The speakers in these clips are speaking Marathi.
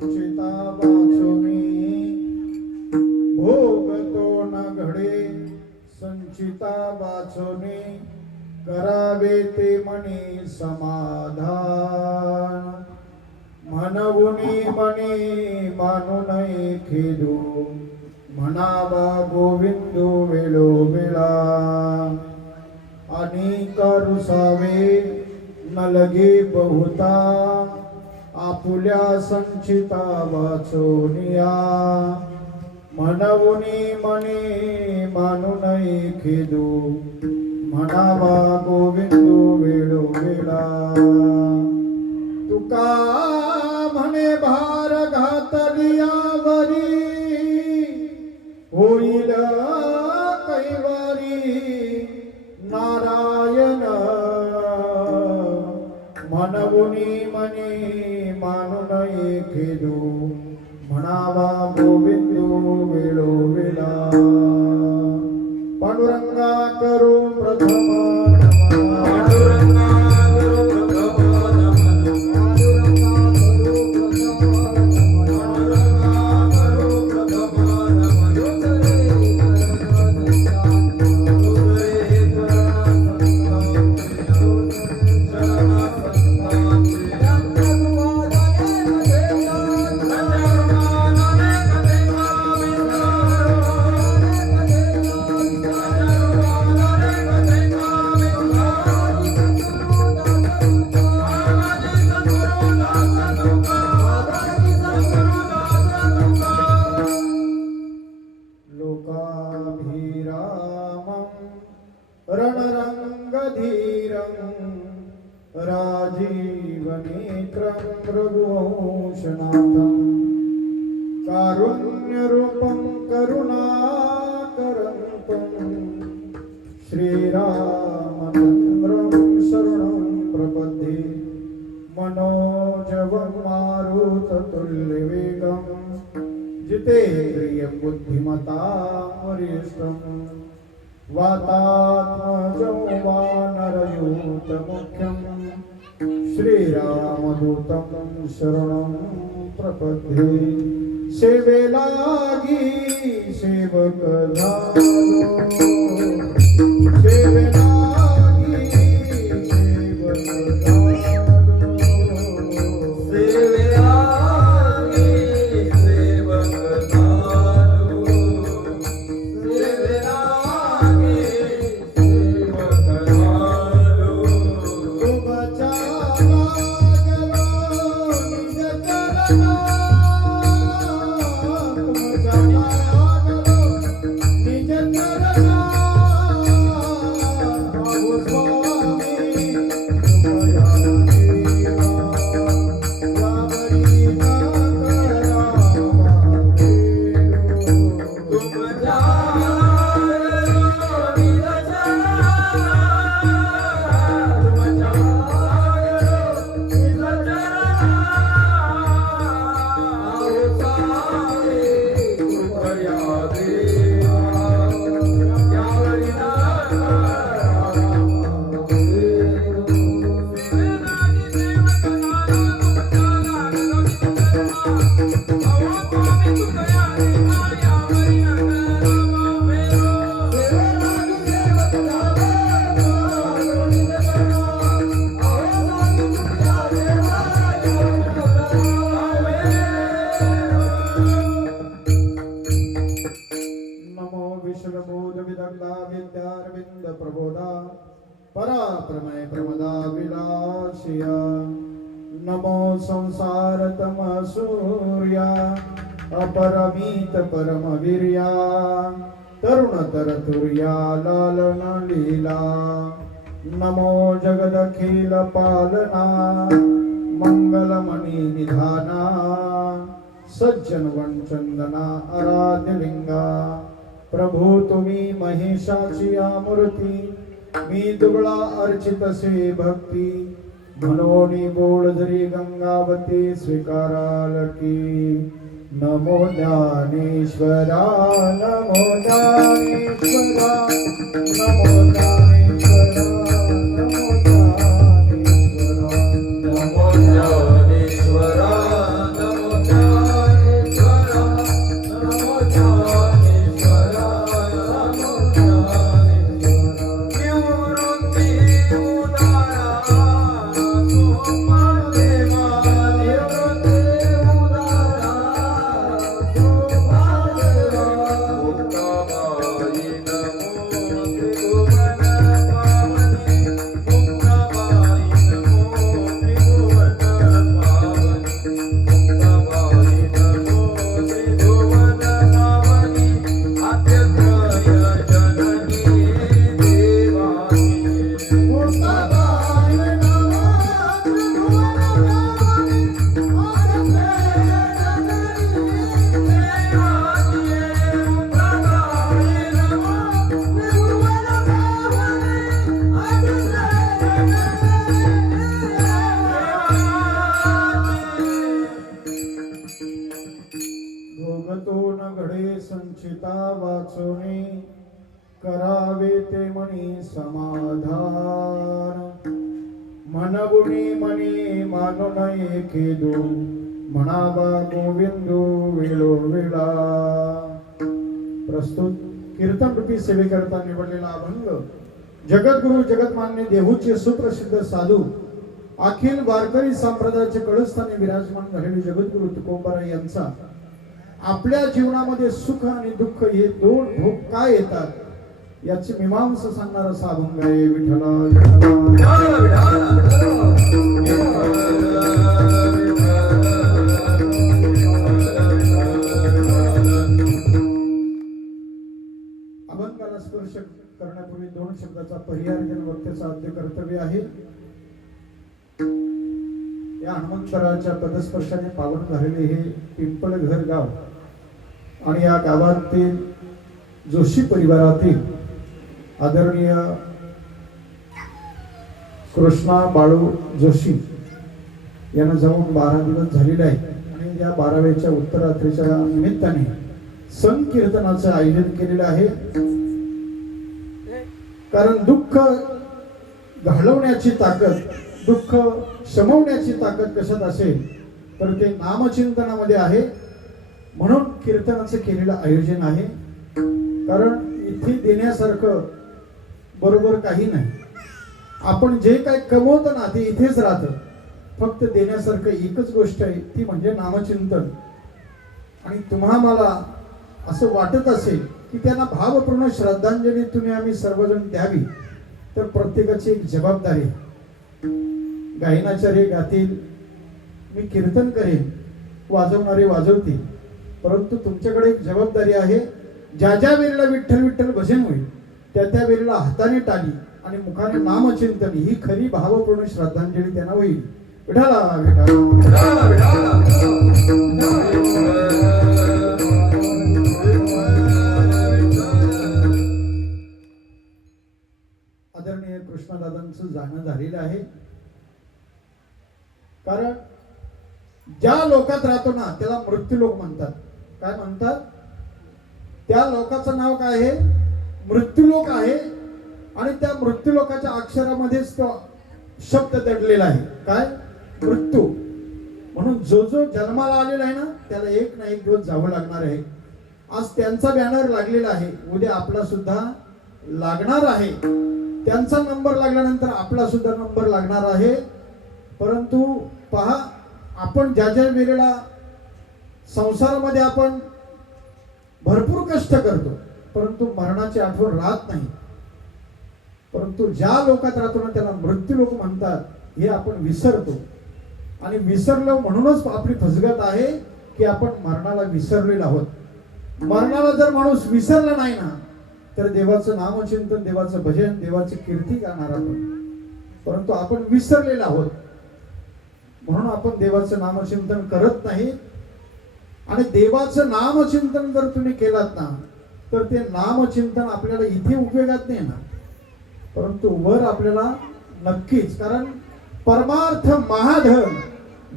चिता वाचोनी भोगतो न घडे संचिता वाचोनी करावे ते मनी समाधान मनवुनी मनी मानू नये खेदू म्हणावा गोविंदो वेळोवेळा आणि करुसावे न लगे बहुता आपुल्या संचिता वाचोनिया मनवुनी मनी मानू नये खेदू म्हणावा गोविंदो वेळोवेळा तुका म्हणे भार घातलियावरी होईल कैवारी नारायण मनवुनी मनी मानू नये खेदू म्हणावा गोविंदो वेळोवेळा पांडुरंगा करू प्रथम रणरंगधीरं राजीवनेत्रं रघुवंशनाथं कारुण्यरूपं करुणाकरन्तं श्रीरामचन्द्रं शरणं प्रपद्ये मनोजवं मारुततुल्यवेगं जितेन्द्रियं बुद्धिमतां वरिष्ठं वातात्मजं वानरयूतमुख्यं श्रीरामदूतं शरणं प्रपद्ये सेवेलागी सेवक झालो सेवेलागी सेवक पराप्रमय प्रमदा विलासिया नमो संसारतम सूर्या अपरमित परमवीर्या तरुणतर तुर्या लालन लीला नमो जगदखिल पालना मंगलमणि निधाना सज्जन वंचंदना आराध्यलिंगा प्रभू तुम्ही महिषाची मूर्ती मी दुबळा अर्चित से भक्ती मनोनी बोल जरी गंगावती स्वीकाराल की नमो ज्ञानेश्वरा नमो ज्ञानेश्वरा नमो ज्ञानेश्वरा नमो ज्ञानेश्वरा नमो ज्ञानेश्वरा नमो ज्ञानेश्वरा भोगतो न घडे संचिता वाचोने करावे ते मनी समाधान मनगुणी मनी मानु नये खेदू म्हणावा गोविंदो वेळो वेळा. प्रस्तुत कीर्तन रूपी सेवेकरता निवडलेला अभंग जगद्गुरु जगतमान्य देहूचे सुप्रसिद्ध साधू अखिल वारकरी संप्रदायाचे कळस्थानी विराजमान झालेले जगद्गुरु तुकोबाराय यांचा आपल्या जीवनामध्ये सुख आणि दुःख हे दोन भोग काय येतात याची मीमांसा सांगणारा असा अभंग आहे. अभंगाला स्पर्श करण्यापूर्वी दोन शब्दाचा परिहार्जन वक्त्याचा आद्य कर्तव्य आहे. या हनुमंतराच्या पदस्पर्शाने पावन झालेले हे पिंपळघर गाव आणि या गावातील जोशी परिवारातील आदरणीय कृष्णा बाळू जोशी यांना जाऊन 12 दिवस झालेले आहेत आणि या 12व्याच्या उत्तरात्रीच्या निमित्ताने संकीर्तनाचं आयोजन केलेलं आहे. कारण दुःख घालवण्याची ताकद, दुःख शमवण्याची ताकद कशात असेल तर ते नामचिंतनामध्ये आहे. म्हणून कीर्तनाचं केलेलं आयोजन आहे. कारण इथे देण्यासारखं बरोबर काही नाही. आपण जे काही कमवतो ना ते इथेच राहतं. फक्त देण्यासारखं एकच गोष्ट आहे ती म्हणजे नामचिंतन. आणि तुम्हा मला असं वाटत असेल की त्यांना भावपूर्ण श्रद्धांजली तुम्ही आम्ही सर्वजण द्यावी तर प्रत्येकाची एक जबाबदारी. गायनाचार्य गातील, मी कीर्तन करेन, वाजवणारे वाजवतील, परंतु तुमच्याकडे एक जबाबदारी आहे. ज्या ज्या वेळेला विठ्ठल विठ्ठल भजन होईल त्या त्या वेळेला हाताने टाळी आणि मुखाने नामचिंतन ही खरी भावपूर्ण श्रद्धांजली त्यांना होईल. विठाला विठाला. आदरणीय कृष्णदादांचं जाणं झालेलं आहे. कारण ज्या लोकात राहतो ना त्याला मृत्यूलोक म्हणतात. काय म्हणतात? त्या लोकाचं नाव काय आहे? मृत्यूलोक आहे. आणि त्या मृत्यूलोकाच्या अक्षरामध्येच तो शब्द दडलेला आहे. काय? मृत्यू. म्हणून जो जो जन्माला आलेला आहे ना त्याला एक ना एक दिवस जावं लागणार आहे. आज त्यांचा बॅनर लागलेला आहे, उद्या आपला सुद्धा लागणार आहे. त्यांचा नंबर लागल्यानंतर आपला सुद्धा नंबर लागणार आहे. परंतु पहा, आपण ज्या ज्या वेळेला संसारामध्ये आपण भरपूर कष्ट करतो परंतु मरणाची आठवण राहत नाही. परंतु ज्या लोकात राहतो ना त्याला मृत्यू लोक म्हणतात हे आपण विसरतो. आणि विसरलो म्हणूनच आपली फसगत आहे की आपण मरणाला विसरलेलो आहोत. मरणाला जर माणूस विसरला नाही ना तर देवाचं नामचिंतन, देवाचं भजन, देवाची कीर्ती गाणार आपण. परंतु आपण विसरलेलो आहोत म्हणून आपण देवाचं नामचिंतन करत नाही. आणि देवाचं नामचिंतन जर तुम्ही केलात ना तर ते नामचिंतन आपल्याला इथे उपयोगात नाही ना, परंतु वर आपल्याला नक्कीच. कारण परमार्थ महाधन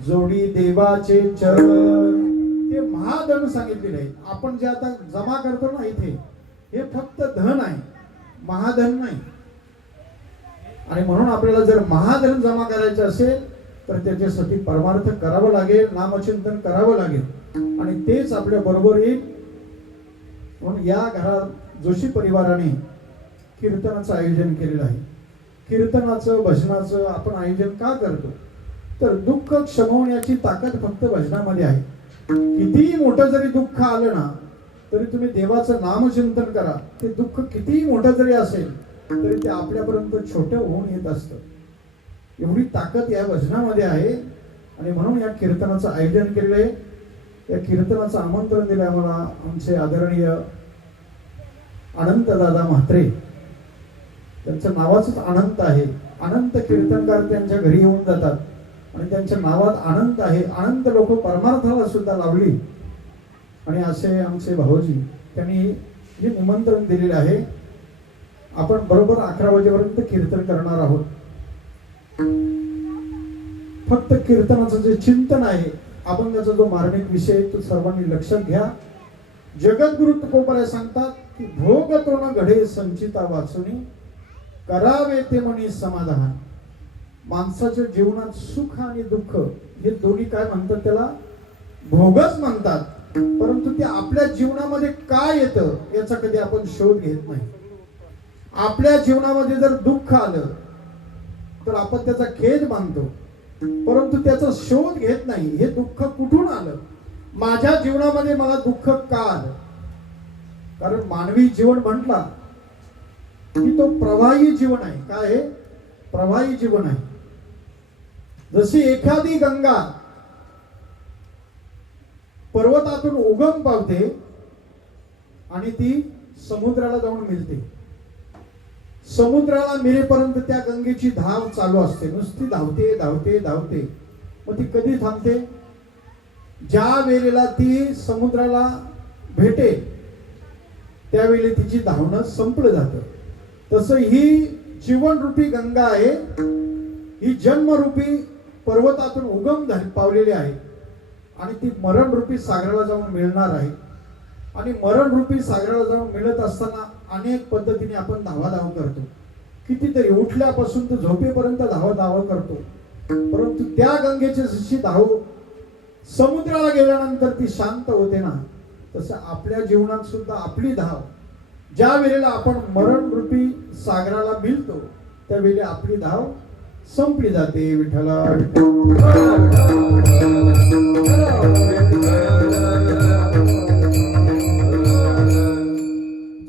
जोडी देवाचे चरण, ते महाधन सांगितलेले आहे. आपण जे आता जमा करतो ना इथे हे फक्त धन आहे, महाधन नाही. आणि म्हणून आपल्याला जर महाधन जमा करायचं असेल तर त्याच्यासाठी परमार्थ करावं लागेल, नामचिंतन करावं लागेल आणि तेच आपल्या बरोबर येईल. म्हणून या घरात जोशी परिवाराने कीर्तनाचं आयोजन केलेलं आहे. कीर्तनाचं, भजनाचं आपण आयोजन का करतो तर दुःख क्षमवण्याची ताकद फक्त भजनामध्ये आहे. कितीही मोठं जरी दुःख आलं ना तरी तुम्ही देवाचं नामचिंतन करा. ते दुःख कितीही मोठं जरी असेल तरी ते आपल्यापर्यंत छोटं होऊन येत असतं. एवढी ताकद या भजनामध्ये आहे. आणि म्हणून या कीर्तनाचं आयोजन केलेलं आहे. या कीर्तनाचं आमंत्रण दिलं आम्हाला आमचे आदरणीय अनंत दादा म्हात्रे. त्यांच्या नावाचंच अनंत आहे. अनंत कीर्तनकार त्यांच्या घरी येऊन जातात आणि त्यांच्या नावात अनंत आहे. अनंत लोक परमार्थाला सुद्धा लावली. आणि असे आमचे भाऊजी त्यांनी हे निमंत्रण दिलेले आहे. आपण बरोबर 11 वाजेपर्यंत कीर्तन करणार आहोत. फक्त कीर्तनाचं जे चिंतन आहे, अभंगाचा जो मार्मिक विषय तो सर्वांनी लक्षात घ्या. जगद्गुरु तुकोबराय सांगतात की भोग तो न घडे संचिता वाचुनी करावे ते म्हणी समाधान. माणसाच्या जीवनात सुख आणि दुःख हे दोन्ही काय म्हणतात, त्याला भोगच म्हणतात. परंतु ते आपल्या जीवनामध्ये काय येतं याचा कधी आपण शोध घेत नाही. आपल्या जीवनामध्ये जर दुःख आलं तर आपण त्याचा खेद मानतो, परंतु त्याचा शोध घेत नाही. हे दुःख कुठून आलं, माझ्या जीवनामध्ये मला दुःख का आलं. कारण मानवी जीवन म्हटला की तो प्रवाही जीवन आहे. काय आहे, प्रवाही जीवन आहे. जशी एखादी गंगा पर्वतातून उगम पावते आणि ती समुद्राला जाऊन मिळते. समुद्राला मिळेपर्यंत त्या गंगेची धाव चालू असते, नुसती धावते धावते धावते. मग ती कधी थांबते, ज्या वेळेला ती समुद्राला भेटे त्यावेळी तिची धावणं संपलं जातं. तसं ही जीवनरूपी गंगा आहे, ही जन्मरूपी पर्वतातून उगम पावलेली आहे आणि ती मरणरूपी सागराला जाऊन मिळणार आहे. आणि मरणरूपी सागराला जाऊन मिळत असताना अनेक पद्धतीने आपण धावाधाव करतो. कितीतरी उठल्यापासून तर झोपेपर्यंत धावाधाव करतो. परंतु त्या गंगेची जशी धाव समुद्राला गेल्यानंतर ती शांत होते ना, तसं आपल्या जीवनात सुद्धा आपली धाव ज्या वेळेला आपण मरणरूपी सागराला मिळतो त्यावेळी आपली धाव संपली जाते. विठ्ठला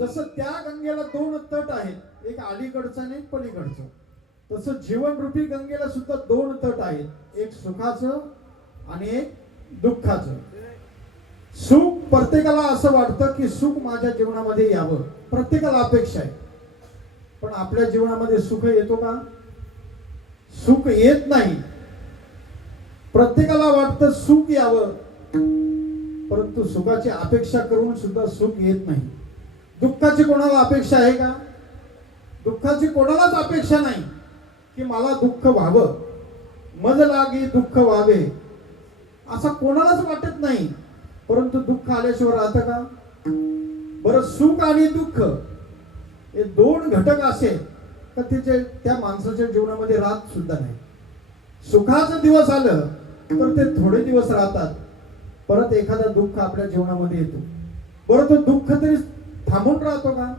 जसं त्या गंगेला दोन तट आहेत, एक अलीकडचा आणि एक पलीकडचं, तसं जीवनरूपी गंगेला सुद्धा दोन तट आहेत, एक सुखाचं आणि एक दुःखाचं. सुख प्रत्येकाला असं वाटतं की सुख माझ्या जीवनामध्ये यावं, प्रत्येकाला अपेक्षा आहे. पण आपल्या जीवनामध्ये सुख येतो का, सुख येत नाही. प्रत्येकाला वाटतं सुख यावं, परंतु सुखाची अपेक्षा करून सुद्धा सुख येत नाही. दुःखाची कोणाला अपेक्षा आहे का, दुःखाची कोणालाच अपेक्षा नाही की मला दुःख व्हावं, मज लागी दुःख व्हावे, असं कोणालाच वाटत नाही. परंतु दुःख आल्याशिवाय राहतं का. बरं, सुख आणि दुःख हे दोन घटक असे का त्या माणसाच्या जीवनामध्ये राहत सुद्धा नाही. सुखाचं दिवस आलं तर ते थोडे दिवस राहतात, परत एखादा दुःख आपल्या जीवनामध्ये येतो. बरं, तो दुःख तरी थांबून राहतो का,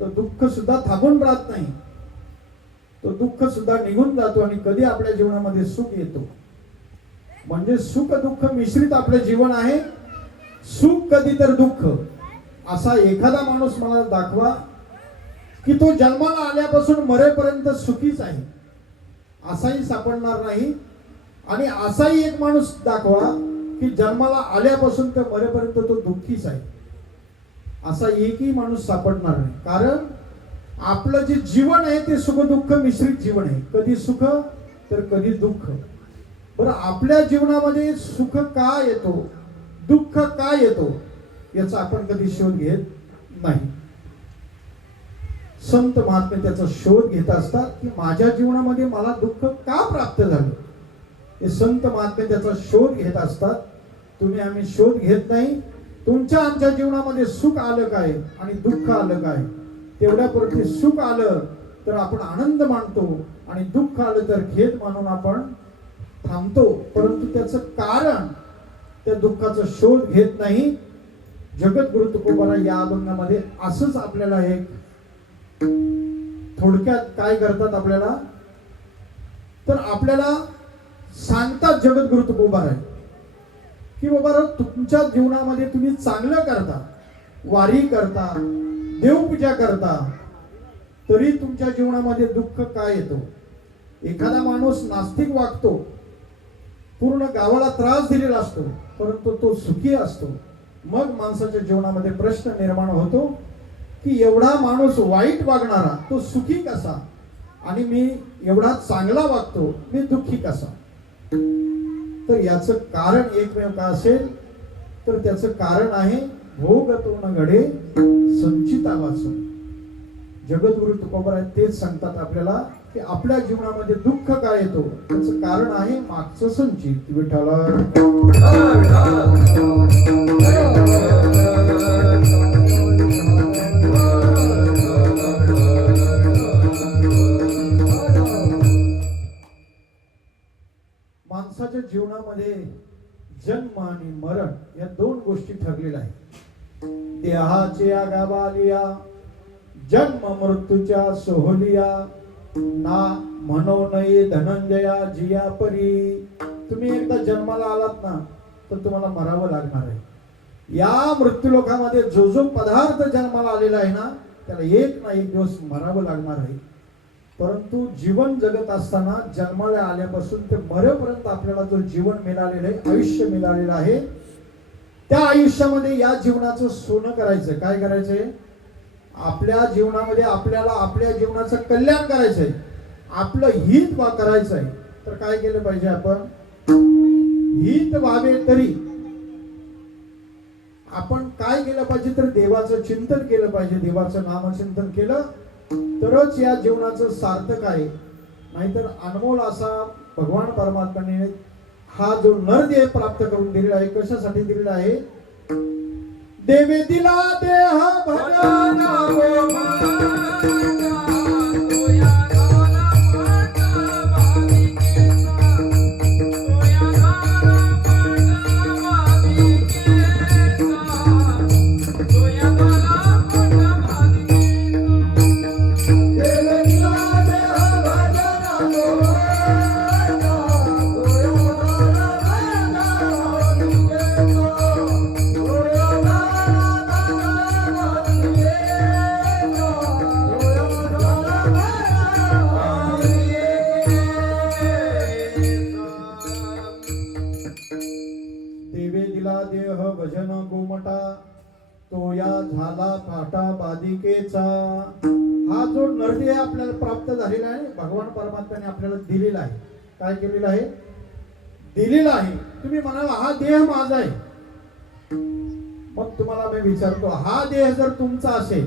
तो दुःख सुद्धा थांबून राहत नाही. तो दुःख सुद्धा निघून जातो आणि कधी आपल्या जीवनामध्ये सुख येतो. म्हणजे सुख दुःख मिश्रित आपलं जीवन आहे. सुख कधी तर दुःख. असा एखादा माणूस मला दाखवा की तो जन्माला आल्यापासून मरेपर्यंत सुखीच आहे, असाही सापडणार नाही. आणि असाही एक माणूस दाखवा की जन्माला आल्यापासून ते मरेपर्यंत तो दुःखीच आहे, असा एकही माणूस सापडणार नाही. कारण आपलं जे जीवन आहे ते सुख दुःख मिश्रित जीवन आहे, कधी सुख तर कधी दुःख. बरं, आपल्या जीवनामध्ये सुख का येतो, दुःख का येतो याचा आपण कधी शोध घेत नाही. संत महात्मे त्याचा शोध घेत असतात की माझ्या जीवनामध्ये मला दुःख का प्राप्त झालं, हे संत महात्मे त्याचा शोध घेत असतात. तुम्ही आम्ही शोध घेत नाही. तुमच्या आमच्या जीवनामध्ये सुख आलं काय आणि दुःख आलं काय, तेवढ्यापुरते सुख आलं तर आपण आनंद मानतो आणि दुःख आलं तर खेद मानून आपण थांबतो. परंतु त्याचं कारण, त्या दुःखाचा शोध घेत नाही. जगद्गुरु तुकोबाराय या अभंगामध्ये असंच आपल्याला एक थोडक्यात काय करतात, आपल्याला तर आपल्याला सांगतात जगद्गुरु तुकोबाराय की बाबा तुमच्या जीवनामध्ये तुम्ही चांगलं करता, वारी करता, देवपूजा करता, तरी तुमच्या जीवनामध्ये दुःख काय येतो. एखादा माणूस नास्तिक वागतो, पूर्ण गावाला त्रास दिलेला असतो, परंतु तो सुखी असतो. मग माणसाच्या जीवनामध्ये प्रश्न निर्माण होतो की एवढा माणूस वाईट वागणारा तो सुखी कसा आणि मी एवढा चांगला वागतो मी दुःखी कसा. तर याचं कारण एकमेव का असेल तर त्याचं कारण आहे भोग तो न घडे संचिता वाचून. जगद्गुरु तुकोबाराय तेच सांगतात आपल्याला की आपल्या जीवनामध्ये दुःख काय येतो त्याचं कारण आहे मागचं संचित. विठ्ठला आणि मरण या दोन गोष्टी ठरलेल्या आहेत. देहाचे गावालिया जन्म मृत्यूच्या सोहलिया ना म्हणो नये धनंजया जिया परी. तुम्ही एकदा जन्माला आलात ना तर तुम्हाला मरावं लागणार आहे. या मृत्यूलोकामध्ये जो जो पदार्थ जन्माला आलेला आहे ना त्याला एक ना एक दिवस मरावं लागणार आहे. परंतु जीवन जगत असताना जन्माला आल्यापासून ते मरेपर्यंत आपल्याला जो जीवन मिळालेलं आहे, आयुष्य मिळालेलं आहे, त्या आयुष्यामध्ये या जीवनाचं सोनं करायचं. काय करायचंय? आपल्या जीवनामध्ये आपल्याला आपल्या जीवनाचं कल्याण करायचंय, आपलं हित करायचं आहे. तर काय केलं पाहिजे? आपण हित व्हावे तरी आपण काय केलं पाहिजे? तर देवाचं चिंतन केलं पाहिजे. देवाचं नामचिंतन केलं तरच या जीवनाचं सार्थक आहे. नाहीतर अनमोल असा भगवान परमात्म्याने हा जो नरदेह प्राप्त करून दिलेला आहे, कशासाठी दिलेला आहे? देवे दिला देह भजना भजन गोमटा तो या झाला फाटा बादिकेचा. हा जो नरदेह आपल्याला प्राप्त झालेला आहे, भगवान परमात्म्याने आपल्याला दिलेला आहे. काय केलेला आहे? दिलेला आहे. तुम्ही म्हणाल हा देह माझा आहे. मग तुम्हाला मी विचारतो, हा देह जर तुमचा असेल,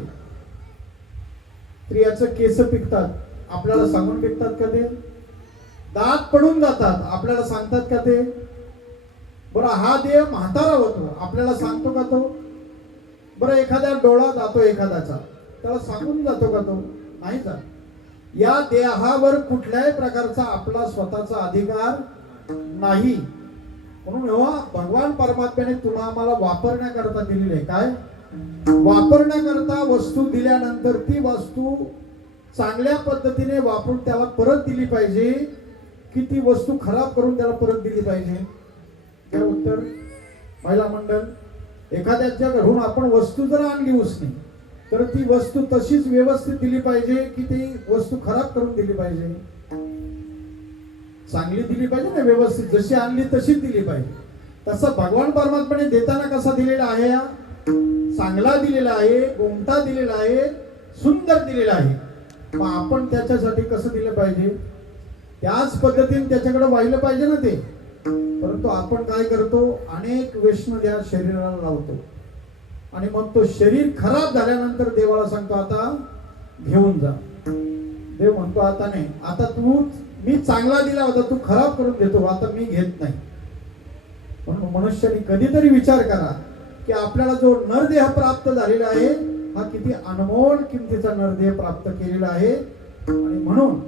स्त्रियाचं केस पिकतात, आपल्याला सांगून पिकतात का ते? दात पडून जातात, आपल्याला सांगतात का ते? बरं, हा देह म्हातारा होतो, आपल्याला सांगतो का तो? बरं, एखाद्या डोळा जातो एखाद्याचा, त्याला सांगून जातो का तो? नाही जात. या देहावर कुठल्याही प्रकारचा आपला स्वतःचा अधिकार नाही. म्हणून भगवान परमात्म्याने तुम्हा आम्हाला वापरण्याकरता दिलेले. काय वापरण्याकरता? वस्तू दिल्यानंतर ती वस्तू चांगल्या पद्धतीने वापरून त्याला परत दिली पाहिजे की ती वस्तू खराब करून त्याला परत दिली पाहिजे? काय उत्तर? महिला मंडळ, एखाद्याच्या घरून आपण वस्तू जर आणली उसने, तर ती वस्तू तशीच व्यवस्थित दिली पाहिजे की ती वस्तू खराब करून दिली पाहिजे? चांगली दिली पाहिजे ना, व्यवस्थित जशी आणली तशीच दिली पाहिजे. तसं भगवान परमात्म्याने देताना कसा दिलेला आहे? चांगला दिलेला आहे, गोमटा दिलेला आहे, सुंदर दिलेला आहे. मग आपण त्याच्यासाठी कसं दिलं पाहिजे? त्याच पद्धतीने त्याच्याकडे वाहिलं पाहिजे ना ते. परंतु आपण काय करतो? अनेक व्यसन त्या शरीराला लावतो आणि मग तो शरीर खराब झाल्यानंतर देवाला सांगतो आता घेऊन जा. देव म्हणतो आता नाही, आता तू, मी चांगला दिला होता, तू खराब करून देतो, आता मी घेत नाही. म्हणून मनुष्याने कधीतरी विचार करा की आपल्याला जो नरदेह प्राप्त झालेला आहे हा किती अनमोल किमतीचा नरदेह प्राप्त केलेला आहे. आणि म्हणून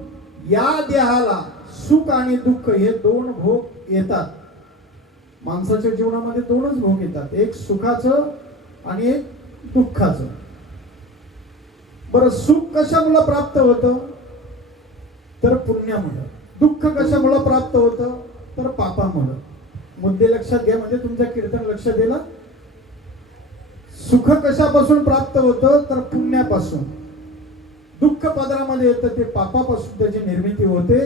या देहाला सुख आणि दुःख हे दोन भोग येतात. माणसाच्या जीवनामध्ये दोनच भोग येतात, एक सुखाचं आणि एक दुःखाचं. बरं, सुख कशामुळे प्राप्त होतं? तर पुण्यामुळे. दुःख कशामुळे प्राप्त होतं? तर पापामुळे. मुद्दे लक्षात घ्या, म्हणजे तुमच्या कीर्तन लक्ष दिला. सुख कशापासून प्राप्त होतं? तर पुण्यापासून. दुःख पदरामध्ये येतं ते पापापासून त्याची निर्मिती होते.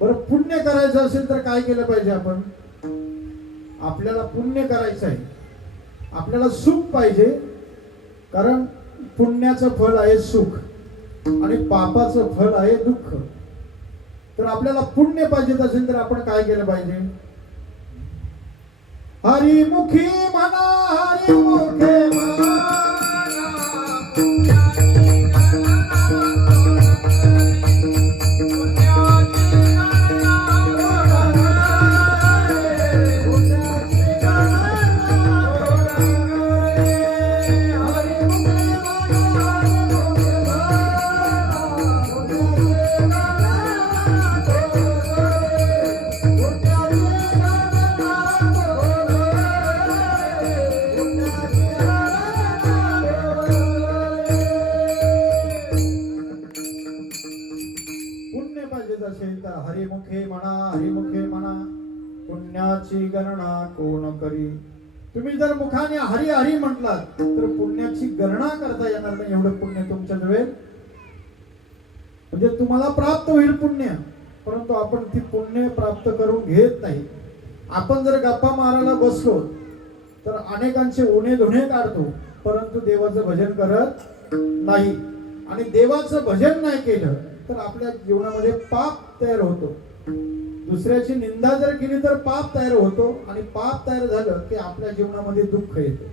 बरं, पुण्य करायचं असेल तर काय केलं पाहिजे आपण? आपल्याला पुण्य करायचं आहे, आपल्याला सुख पाहिजे, कारण पुण्याचं फळ आहे सुख आणि पापाचं फळ आहे दुःख. तर आपल्याला पुण्य पाहिजे असेल तर आपण काय केलं पाहिजे? हरिमुखी म्हणा, हरिमुखे म्हणा. पुण्याची गणना कोण करी. तुम्ही जर मुखाने हरी हरी म्हटलात तर पुण्याची गणना करता येणार नाही, एवढं पुण्य तुमच्या जवळ म्हणजे तुम्हाला प्राप्त होईल पुण्य. परंतु आपण ती पुण्य प्राप्त करून घेत नाही. आपण जर गप्पा मारायला बसलो तर अनेकांचे उणे धुणे काढतो, परंतु देवाचं भजन करत नाही. आणि देवाचं भजन नाही केलं तर आपल्या जीवनामध्ये पाप तयार होतो. दुसऱ्याची निंदा जर केली तर पाप तयार होतो, आणि पाप तयार झालं की आपल्या जीवनामध्ये दुःख येतं.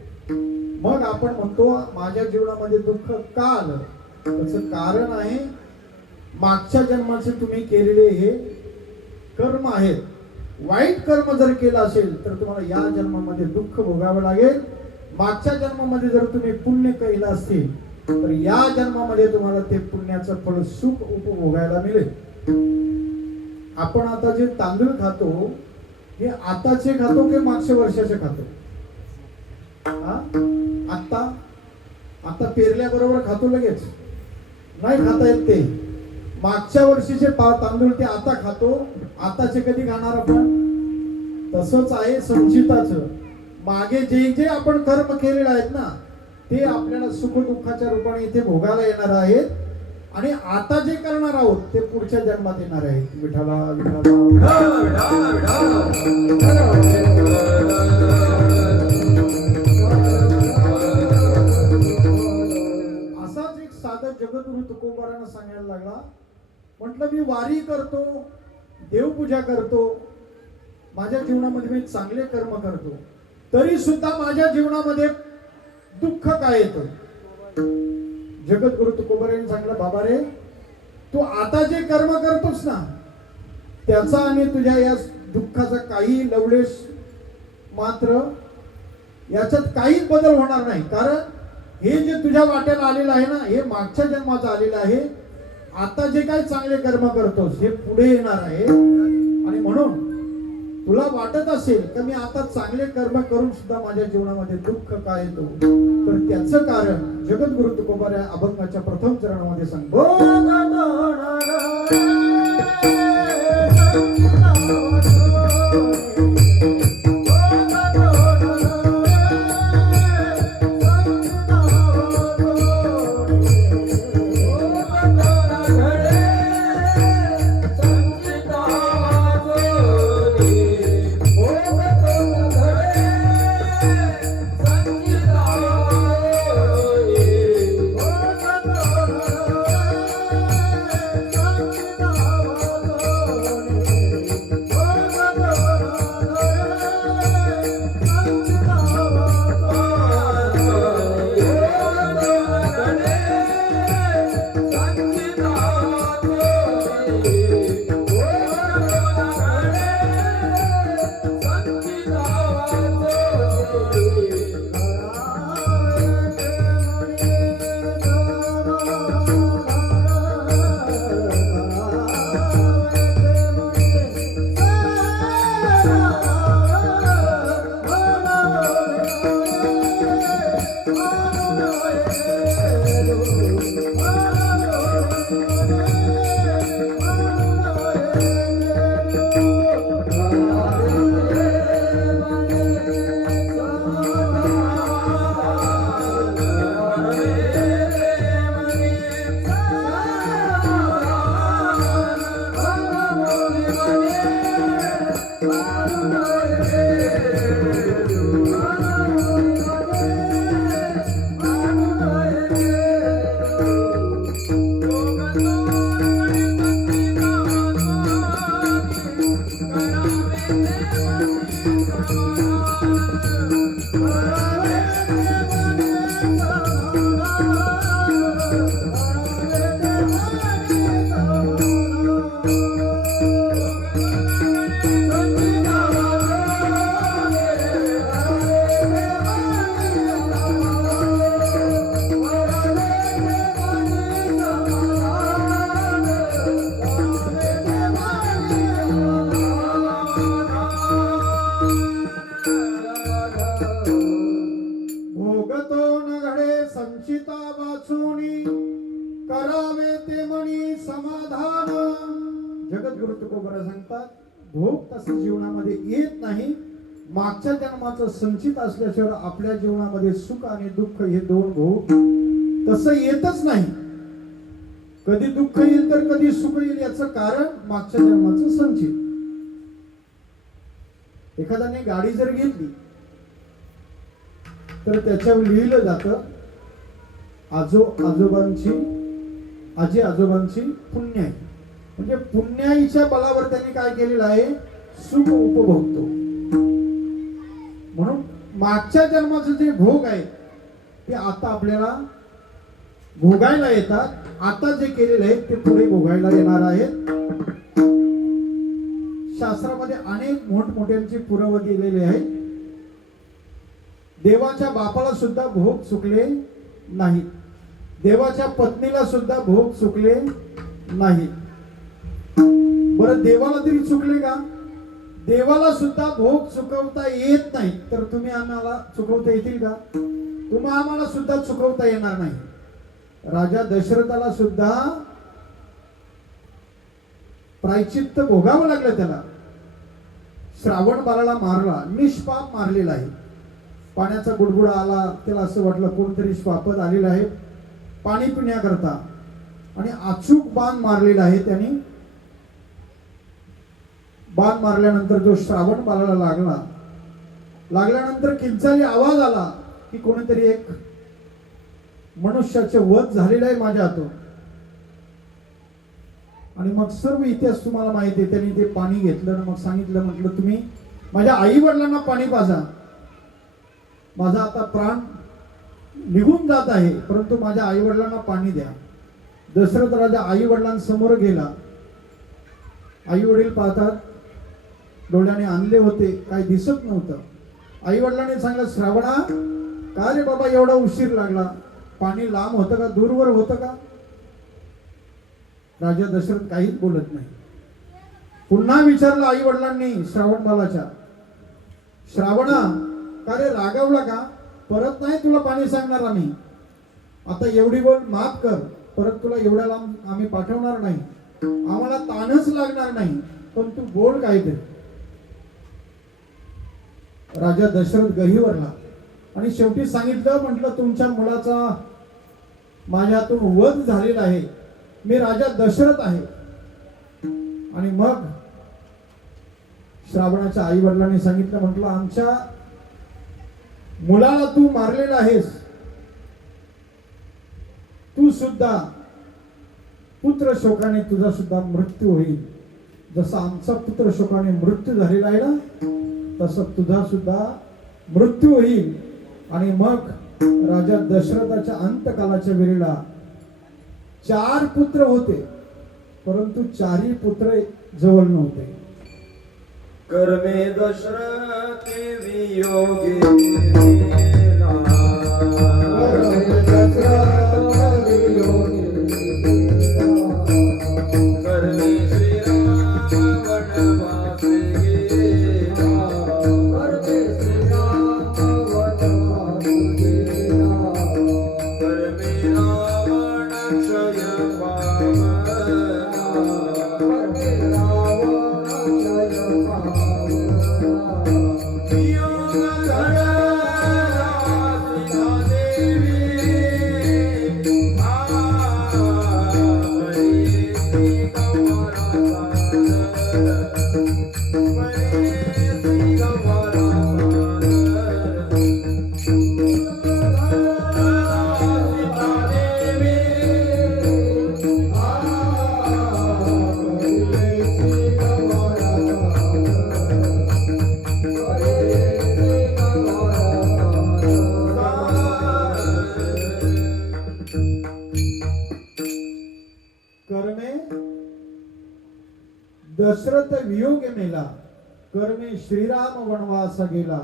मग आपण म्हणतो माझ्या जीवनामध्ये दुःख का आलं. त्याचं कारण आहे मागच्या जन्माचे तुम्ही केलेले हे कर्म आहेत. वाईट कर्म जर केलं असेल तर तुम्हाला या जन्मामध्ये दुःख भोगावं लागेल. मागच्या जन्मामध्ये जर तुम्ही पुण्य केलं असेल तर या जन्मामध्ये तुम्हाला ते पुण्याचं फळ सुख उपभोगायला मिळेल. आपण आता जे तांदूळ खातो हे आताचे खातो की मागच्या वर्षाचे खातो. आता आता पेरल्याबरोबर खातो लगेच नाही खाता येत. ते मागच्या वर्षीचे तांदूळ ते आता खातो, आताचे कधी खाणार आपण. तसंच आहे संचिताचं. मागे जे जे आपण कर्म केलेले आहेत ना ते आपल्याला सुख दुःखाच्या रूपाने इथे भोगायला येणार आहेत, आणि आता जे करणार आहोत ते पुढच्या जन्मात येणार आहेत. विठाला असाच एक साधा जगद्गुरु तुकोबारांना सांगायला लागला. म्हटलं मी वारी करतो, देवपूजा करतो, माझ्या जीवनामध्ये मी चांगले कर्म करतो, तरी सुद्धा माझ्या जीवनामध्ये दुःख काय येतं. जगद्गुरु तुकोबारांनी सांगितलं बाबा रे, तू आता जे कर्म करतोस ना त्याचा आणि तुझ्या या दुःखाचा काही लवलेश मात्र याच्यात काहीच बदल होणार नाही. कारण हे जे तुझ्या वाट्याला आलेलं आहे ना हे मागच्या जन्माचं आलेलं आहे. आता जे काही चांगले कर्म करतोस हे पुढे येणार आहे. आणि म्हणून तुला वाटत असेल की मी आता चांगले कर्म करून सुद्धा माझ्या जीवनामध्ये दुःख का येतो, तर त्याचं कारण जगद्गुरु तुकोबा या अभंगाच्या प्रथम चरणामध्ये सांगतो. जगद्गुरु तुकोबरा सांगतात भोग तसे जीवनामध्ये येत नाही, मागच्या जन्माचं संचित असल्याशिवाय आपल्या जीवनामध्ये सुख आणि दुःख हे दोन भोग तसं येतच नाही. कधी दुःख येईल तर कधी सुख येईल याचं कारण मागच्या जन्माचं संचित. एखाद्याने गाडी जर घेतली तर त्याच्यावर लिहिलं जातं आजी आजोबांची पुण्याई. म्हणजे पुण्याईच्या बलावर त्यांनी काय केलेलं आहे, सुख उपभोगतो. म्हणून मागच्या जन्माचे जे भोग आहेत ते आता आपल्याला भोगायला येतात. आता जे केलेले आहेत ते पुढे भोगायला येणार आहेत. शास्त्रामध्ये अनेक मोठमोठ्यांची पुरावे दिलेले आहेत. देवाच्या बापाला सुद्धा भोग चुकले नाहीत. देवाच्या पत्नीला सुद्धा भोग चुकले नाहीत. बरं, देवाला तरी चुकले का? देवाला सुद्धा भोग चुकवता येत नाही. तर तुम्ही आम्हाला चुकवता येतील का? तुम्हा आम्हाला सुद्धा चुकवता येणार नाही. राजा दशरथाला सुद्धा प्रायचित्त भोगावं लागलं. त्याला श्रावण बाळाला मारला, निष्पाप मारलेला आहे. पाण्याचा गुडगुडा आला, त्याला असं वाटलं कोणतरी श्वापद आलेला आहे पाणी पिण्याकरता, आणि अचूक बाण मारलेला आहे त्याने. बाण मारल्यानंतर जो श्रावण बाळाला लागल्यानंतर किंचाळी आवाज आला की कोणीतरी एक मनुष्याचे वध झालेलं आहे माझ्या हातून. आणि मग सर्व इतिहास तुम्हाला माहिती आहे. त्यांनी ते पाणी घेतलं आणि मग सांगितलं, म्हटलं तुम्ही माझ्या आई वडिलांना पाणी पाजा. माझा आता प्राण निघून जात आहे, परंतु माझ्या आई वडिलांना पाणी द्या. दशरथ राजा आई वडिलांसमोर गेला. आई वडील पाहतात, डोळ्याने आणले होते, काही दिसत नव्हतं. आई वडिलांनी सांगितलं, श्रावणा का रे बाबा एवढा उशीर लागला? पाणी लांब होतं का, दूरवर होतं का? राजा दशरथ काहीच बोलत नाही. पुन्हा विचारलं आई वडिलांनी श्रावण बालाच्या, श्रावणा का रे रागावला का? परत नाही तुला पाणी सांगणार आम्ही. आता एवढी गोल माफ कर, परत तुला एवढ्या लांब आम्ही पाठवणार नाही. आम्हाला ताणच लागणार नाही, पण तू बोल काहीतरी. राजा दशरथ गहिवरला आणि शेवटी सांगितलं, म्हटलं तुमच्या मुलाचा माझ्या हातून वध झालेला आहे. मी राजा दशरथ आहे. आणि मग श्रावणाच्या आई वडिलांनी सांगितलं, म्हटलं आमच्या मुलाला तू मारलेला आहेस, तू सुद्धा पुत्र शोकाने तुझा सुद्धा मृत्यू होईल. जसा आमचा पुत्र शोकाने मृत्यू झालेला आहे ना, तसं तुझा सुद्धा मृत्यू होईल. आणि मग राजा दशरथाच्या अंतकालाच्या वेळेला 4 पुत्र होते, परंतु 4ही पुत्र जवळ नव्हते. कर्मे दशरथे वियोगे दशरथ वियोगे मेला, कर्मे श्रीराम वनवास गेला.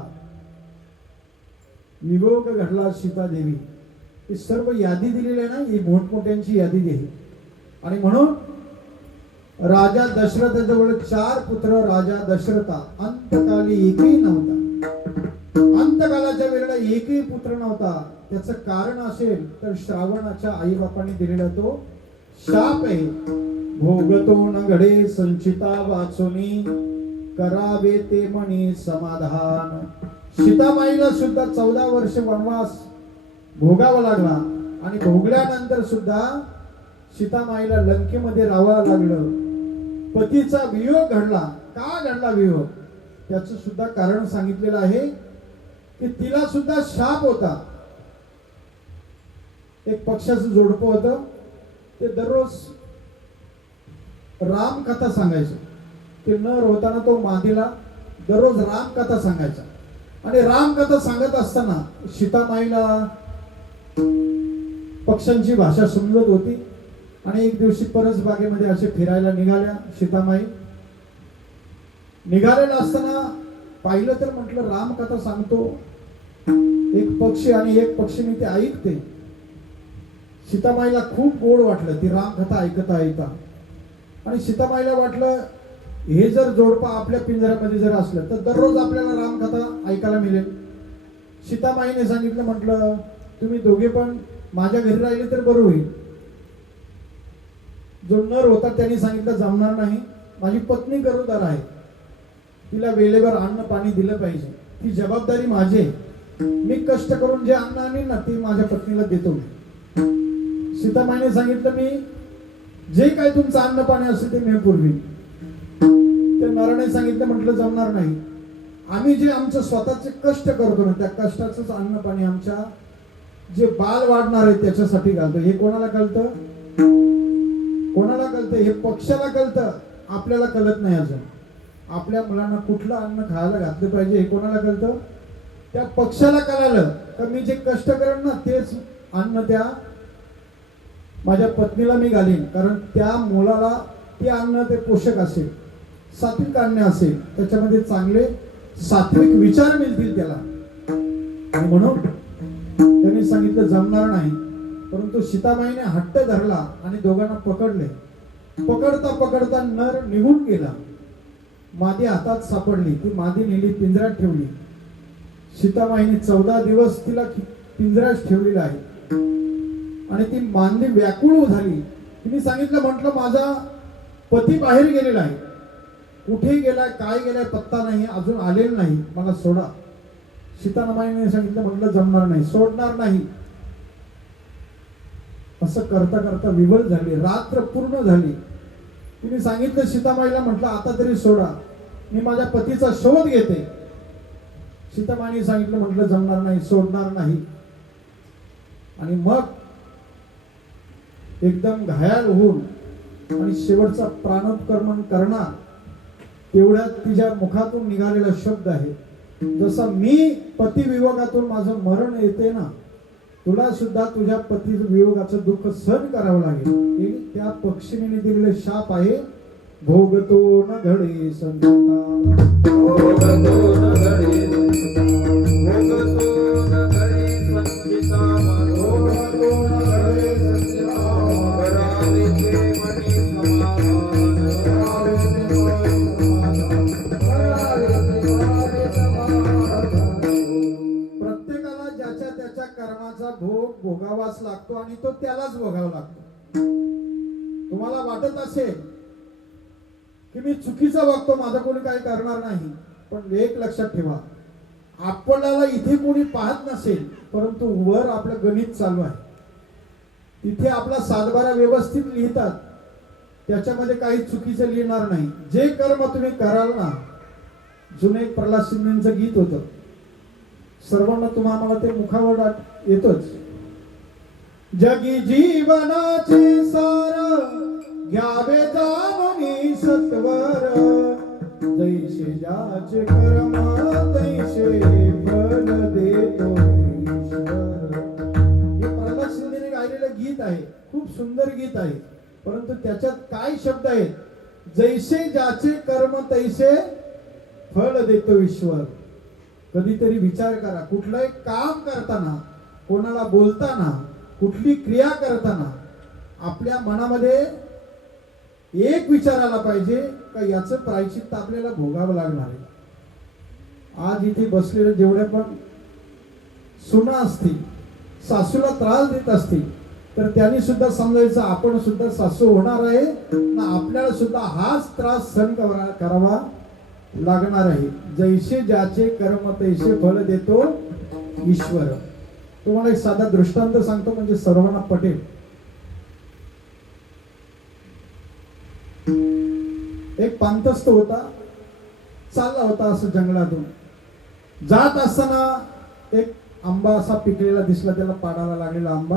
वियोग घडला सीता देवी. ही सर्व यादी दिलेली आहे ना, ही मोठमोठ्यांची यादी दिली. आणि म्हणून राजा दशरथाजवळ 4 पुत्र. राजा दशरथा अंतकाली एकही नव्हता. अंतकालाच्या वेळेला एकही पुत्र नव्हता. त्याचं कारण असेल तर श्रावणाच्या आई बापाने दिलेला तो शाप आहे. भोगतो न घडे संचिता वाचोनी, करावे ते म्हणी समाधान. सीतामाईला सुद्धा 14 वर्ष वनवास भोगावा लागला आणि भोगल्यानंतर सुद्धा सीतामाईला लंकेमध्ये राहावं लागलं. पतीचा वियोग घडला. का घडला वियोग त्याचं सुद्धा कारण सांगितलेलं आहे की तिला सुद्धा शाप होता. एक पक्षाचं जोडपं होतं. ते दररोज रामकथा सांगायचं. ते नर होताना तो मादीला दररोज रामकथा सांगायचा. आणि रामकथा सांगत असताना सीतामाईला पक्ष्यांची भाषा समजत होती. आणि एक दिवशी परस बागेमध्ये असे फिरायला निघाल्या सीतामाई. निघालेला असताना पाहिलं तर म्हटलं रामकथा सांगतो एक पक्षी आणि एक पक्षीने ते ऐकते. सीतामाईला खूप गोड वाटलं ती रामकथा ऐकता ऐकता. आणि सीतामाईला वाटलं हे जर जोडपं आपल्या पिंजऱ्यामध्ये जर असलं तर दररोज आपल्याला रामकथा ऐकायला मिळेल. सीतामाईने सांगितलं म्हटलं तुम्ही दोघे पण माझ्या घरी राहिले तर बरं होईल. जो नर होता त्यांनी सांगितलं जमणार नाही. माझी पत्नी गरोदर आहे. तिला वेळेवर अन्न पाणी दिलं पाहिजे. ती जबाबदारी माझी. मी कष्ट करून जे अन्न आणीन ना ते माझ्या पत्नीला देतो. सीतामाईने सांगितलं मी जे काही तुमचं अन्न पाणी असेल ते मी पुरवीन. त्या नराने सांगितलं म्हटलं जमणार नाही. आम्ही जे आमचं स्वतःचे कष्ट करतो ना त्या कष्टाचंच अन्न पाणी आमच्या जे बाल वाढणार आहे त्याच्यासाठी घालतो. हे कोणाला कळतं? कोणाला कळतं? हे पक्षाला कळतं. आपल्याला कळत नाही अजून. आपल्या मुलांना कुठलं अन्न खायला घातलं पाहिजे हे कोणाला कळतं? त्या पक्षाला कळालं तर मी जे कष्ट करेन ना तेच अन्न त्या माझ्या पत्नीला मी घालीन. कारण त्या मुलाला ते अन्न ते पोषक असेल, सात्विक अन्न असेल, त्याच्यामध्ये चांगले सात्विक विचार मिळतील त्याला. आणि म्हणून त्यांनी सांगितलं जमणार नाही. परंतु सीतामाईने हट्ट धरला आणि दोघांना पकडले. पकडता पकडता नर निघून गेला. मादी हातात सापडली. ती मादी नेली पिंजऱ्यात ठेवली. सीतामाईने 14 दिवस तिला पिंजऱ्यात ठेवलेला आहे. आणि ती मादी व्याकुळ झाली. तिने सांगितलं म्हटलं माझा पती बाहेर गेलेला आहे. कुठे गेलाय काय गेलाय पत्ता नाही. अजून आलेला नाही. मला सोडा. सीतामाईने सांगितलं म्हटलं जमणार नाही. सोडणार नाही. असं करता करता विवल झाली. रात्र पूर्ण झाली. तिने सांगितलं सीतामाईला म्हटलं आता तरी सोडा. मी माझ्या पतीचा शोध घेते. सीतामाईने सांगितलं म्हटलं जमणार नाही. सोडणार नाही. आणि मग एकदम घायाळ होऊन आणि शेवटचा प्राणोत्क्रमण करणार तेवढ्यात तिच्या मुखातून निघालेला शब्द आहे जसा मी पती वियोगातून माझं मरण येते ना तुला सुद्धा तुझ्या पती वियोगाचं दुःख सहन करावं लागेल. हे त्या पक्षिणीने दिलेले शाप आहे. भोगतो न घडे संता भोगतो न घडे भोगतो न घडे संचिता भोगतो न घडे संचिता करावे ते म्हणी समाधान करावे ते समाधान. प्रत्येकाला ज्याच्या त्याच्या कर्माचा भोग भोगावाच लागतो आणि तो त्यालाच भोगावा लागतो. तुम्हाला वाटत असेल की मी चुकीचा वागतो माझं कोणी काही करणार नाही. पण एक लक्षात ठेवा आपल्याला इथे कोणी पाहत नसेल परंतु वर आपलं गणित चालू आहे. तिथे आपला सातबारा व्यवस्थित लिहितात. त्याच्यामध्ये काही चुकीचं लिहिणार नाही. जे कर्म तुम्ही कराल ना जुने एक प्रल्हाद शिंदेचं गीत होतं. सर्वांना तुम्हाला ते मुखावर येतोच. जगी जीवनाचे सार घ्यावे जाणून सत्वर जैसे ज्याचे कर्म तैसे फल देतो ईश्वर. हे प्रल्हाद शिंदेने गायलेलं गीत आहे. खूप सुंदर गीत आहे. परंतु त्याच्यात काय शब्द आहेत? जैसे ज्याचे कर्म तैसे फल देतो ईश्वर. कधीतरी विचार करा. कुठलंही काम करताना, कोणाला बोलताना, कुठली क्रिया करताना आपल्या मनामध्ये एक विचार आला पाहिजे का याचं प्रायश्चित्त आपल्याला भोगावं लागणार आहे. आज इथे बसलेले जेवढे पण सुना असतील, सासूला त्रास देत असतील तर त्यांनी सुद्धा समजायचं आपण सुद्धा सासू होणार आहे ना आपल्याला सुद्धा हाच त्रास सहन करावा लागणार आहे. जैसे ज्याचे कर्म तैसे फळ देतो ईश्वर. तुम्हाला एक साधा दृष्टांत सांगतो म्हणजे सर्वांना पटेल. एक पांतस्थ होता, चालला होता असं जंगलातून. जात असताना एक आंबा असा पिकलेला दिसला त्याला, पाडाला लागलेला आंबा.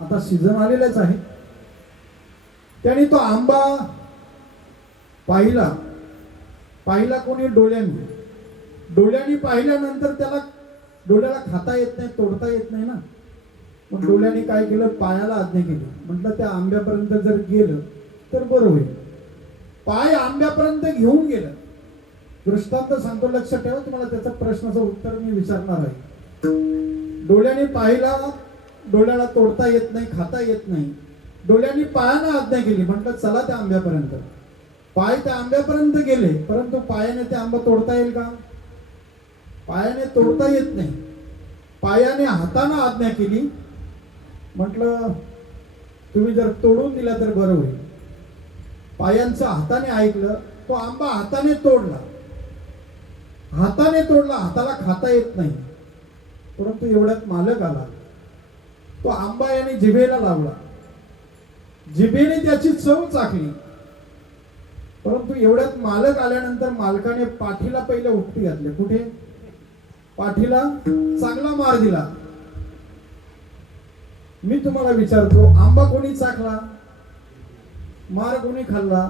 आता सीझन आलेलाच आहे. त्याने तो आंबा पाहिला कोणी डोळ्यांनी पाहिल्यानंतर त्याला डोळ्याला खाता येत नाही, तोडता येत नाही ना. मग डोळ्यांनी काय केलं, पायाला आज्ञा केली. म्हटलं त्या आंब्यापर्यंत जर गेलं तर बरं होईल. पाय आंब्यापर्यंत घेऊन गेलं. दृष्टांत सांगतो, लक्ष ठेवा, तुम्हाला त्याचा प्रश्नाचं उत्तर मी विचारणार आहे. डोळ्याने पाहिला, डोळ्याला तोडता येत नाही, खाता येत नाही. डोळ्यांनी पायानं आज्ञा केली, म्हटलं चला त्या आंब्यापर्यंत. पाय त्या आंब्यापर्यंत गेले, परंतु पायाने ते आंबा तोडता येईल का? पायाने तोडता येत नाही. पायाने हाताने आज्ञा केली, म्हटलं तुम्ही जर तोडून दिला तर बरं होईल. पायांचं हाताने ऐकलं, तो आंबा हाताने तोडला. हाताला खाता येत नाही. परंतु एवढ्यात मालक आला. तो आंबा याने जिभेला लावला. जिभेने त्याची चव चाखली. परंतु एवढ्यात मालक आल्यानंतर मालकाने पाठीला पहिले उपटी घातली. कुठे? पाठीला चांगला मार दिला. मी तुम्हाला विचारतो, आंबा कोणी चाखला? मार कोणी खाल्ला?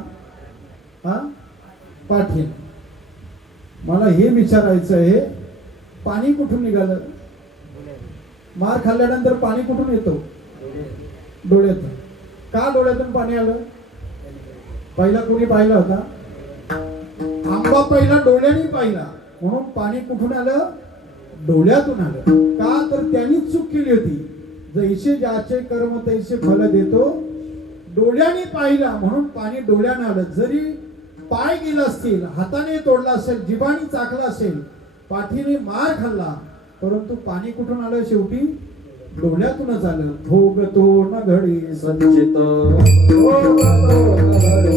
हा, पाठी. मला हे विचारायचं आहे, पाणी कुठून निघालं? मार खाल्ल्यानंतर पाणी कुठून येतो? डोळ्यातून. का डोळ्यातून पाणी आलं? पहिला कोणी पाहिला होता? आंबा पहिला डोळ्यांनी पाहिला, म्हणून पाणी कुठून आलं? डोळ्यातून आलं. का तर त्यांनी चूक केली होती. जैसे ज्याचे कर्म तैसे फल देतो. डोळ्यांनी पाहिला म्हणून पाणी डोळ्यानं आलं. जरी पाय गेला असतील, हाताने तोडला असेल, जिभाने चाखला असेल, पाठीने मार खाल्ला, परंतु पाणी कुठून आलं? शेवटी डोळ्यातूनच आलं. भोगतो न घडी संचित भोगतो न घडी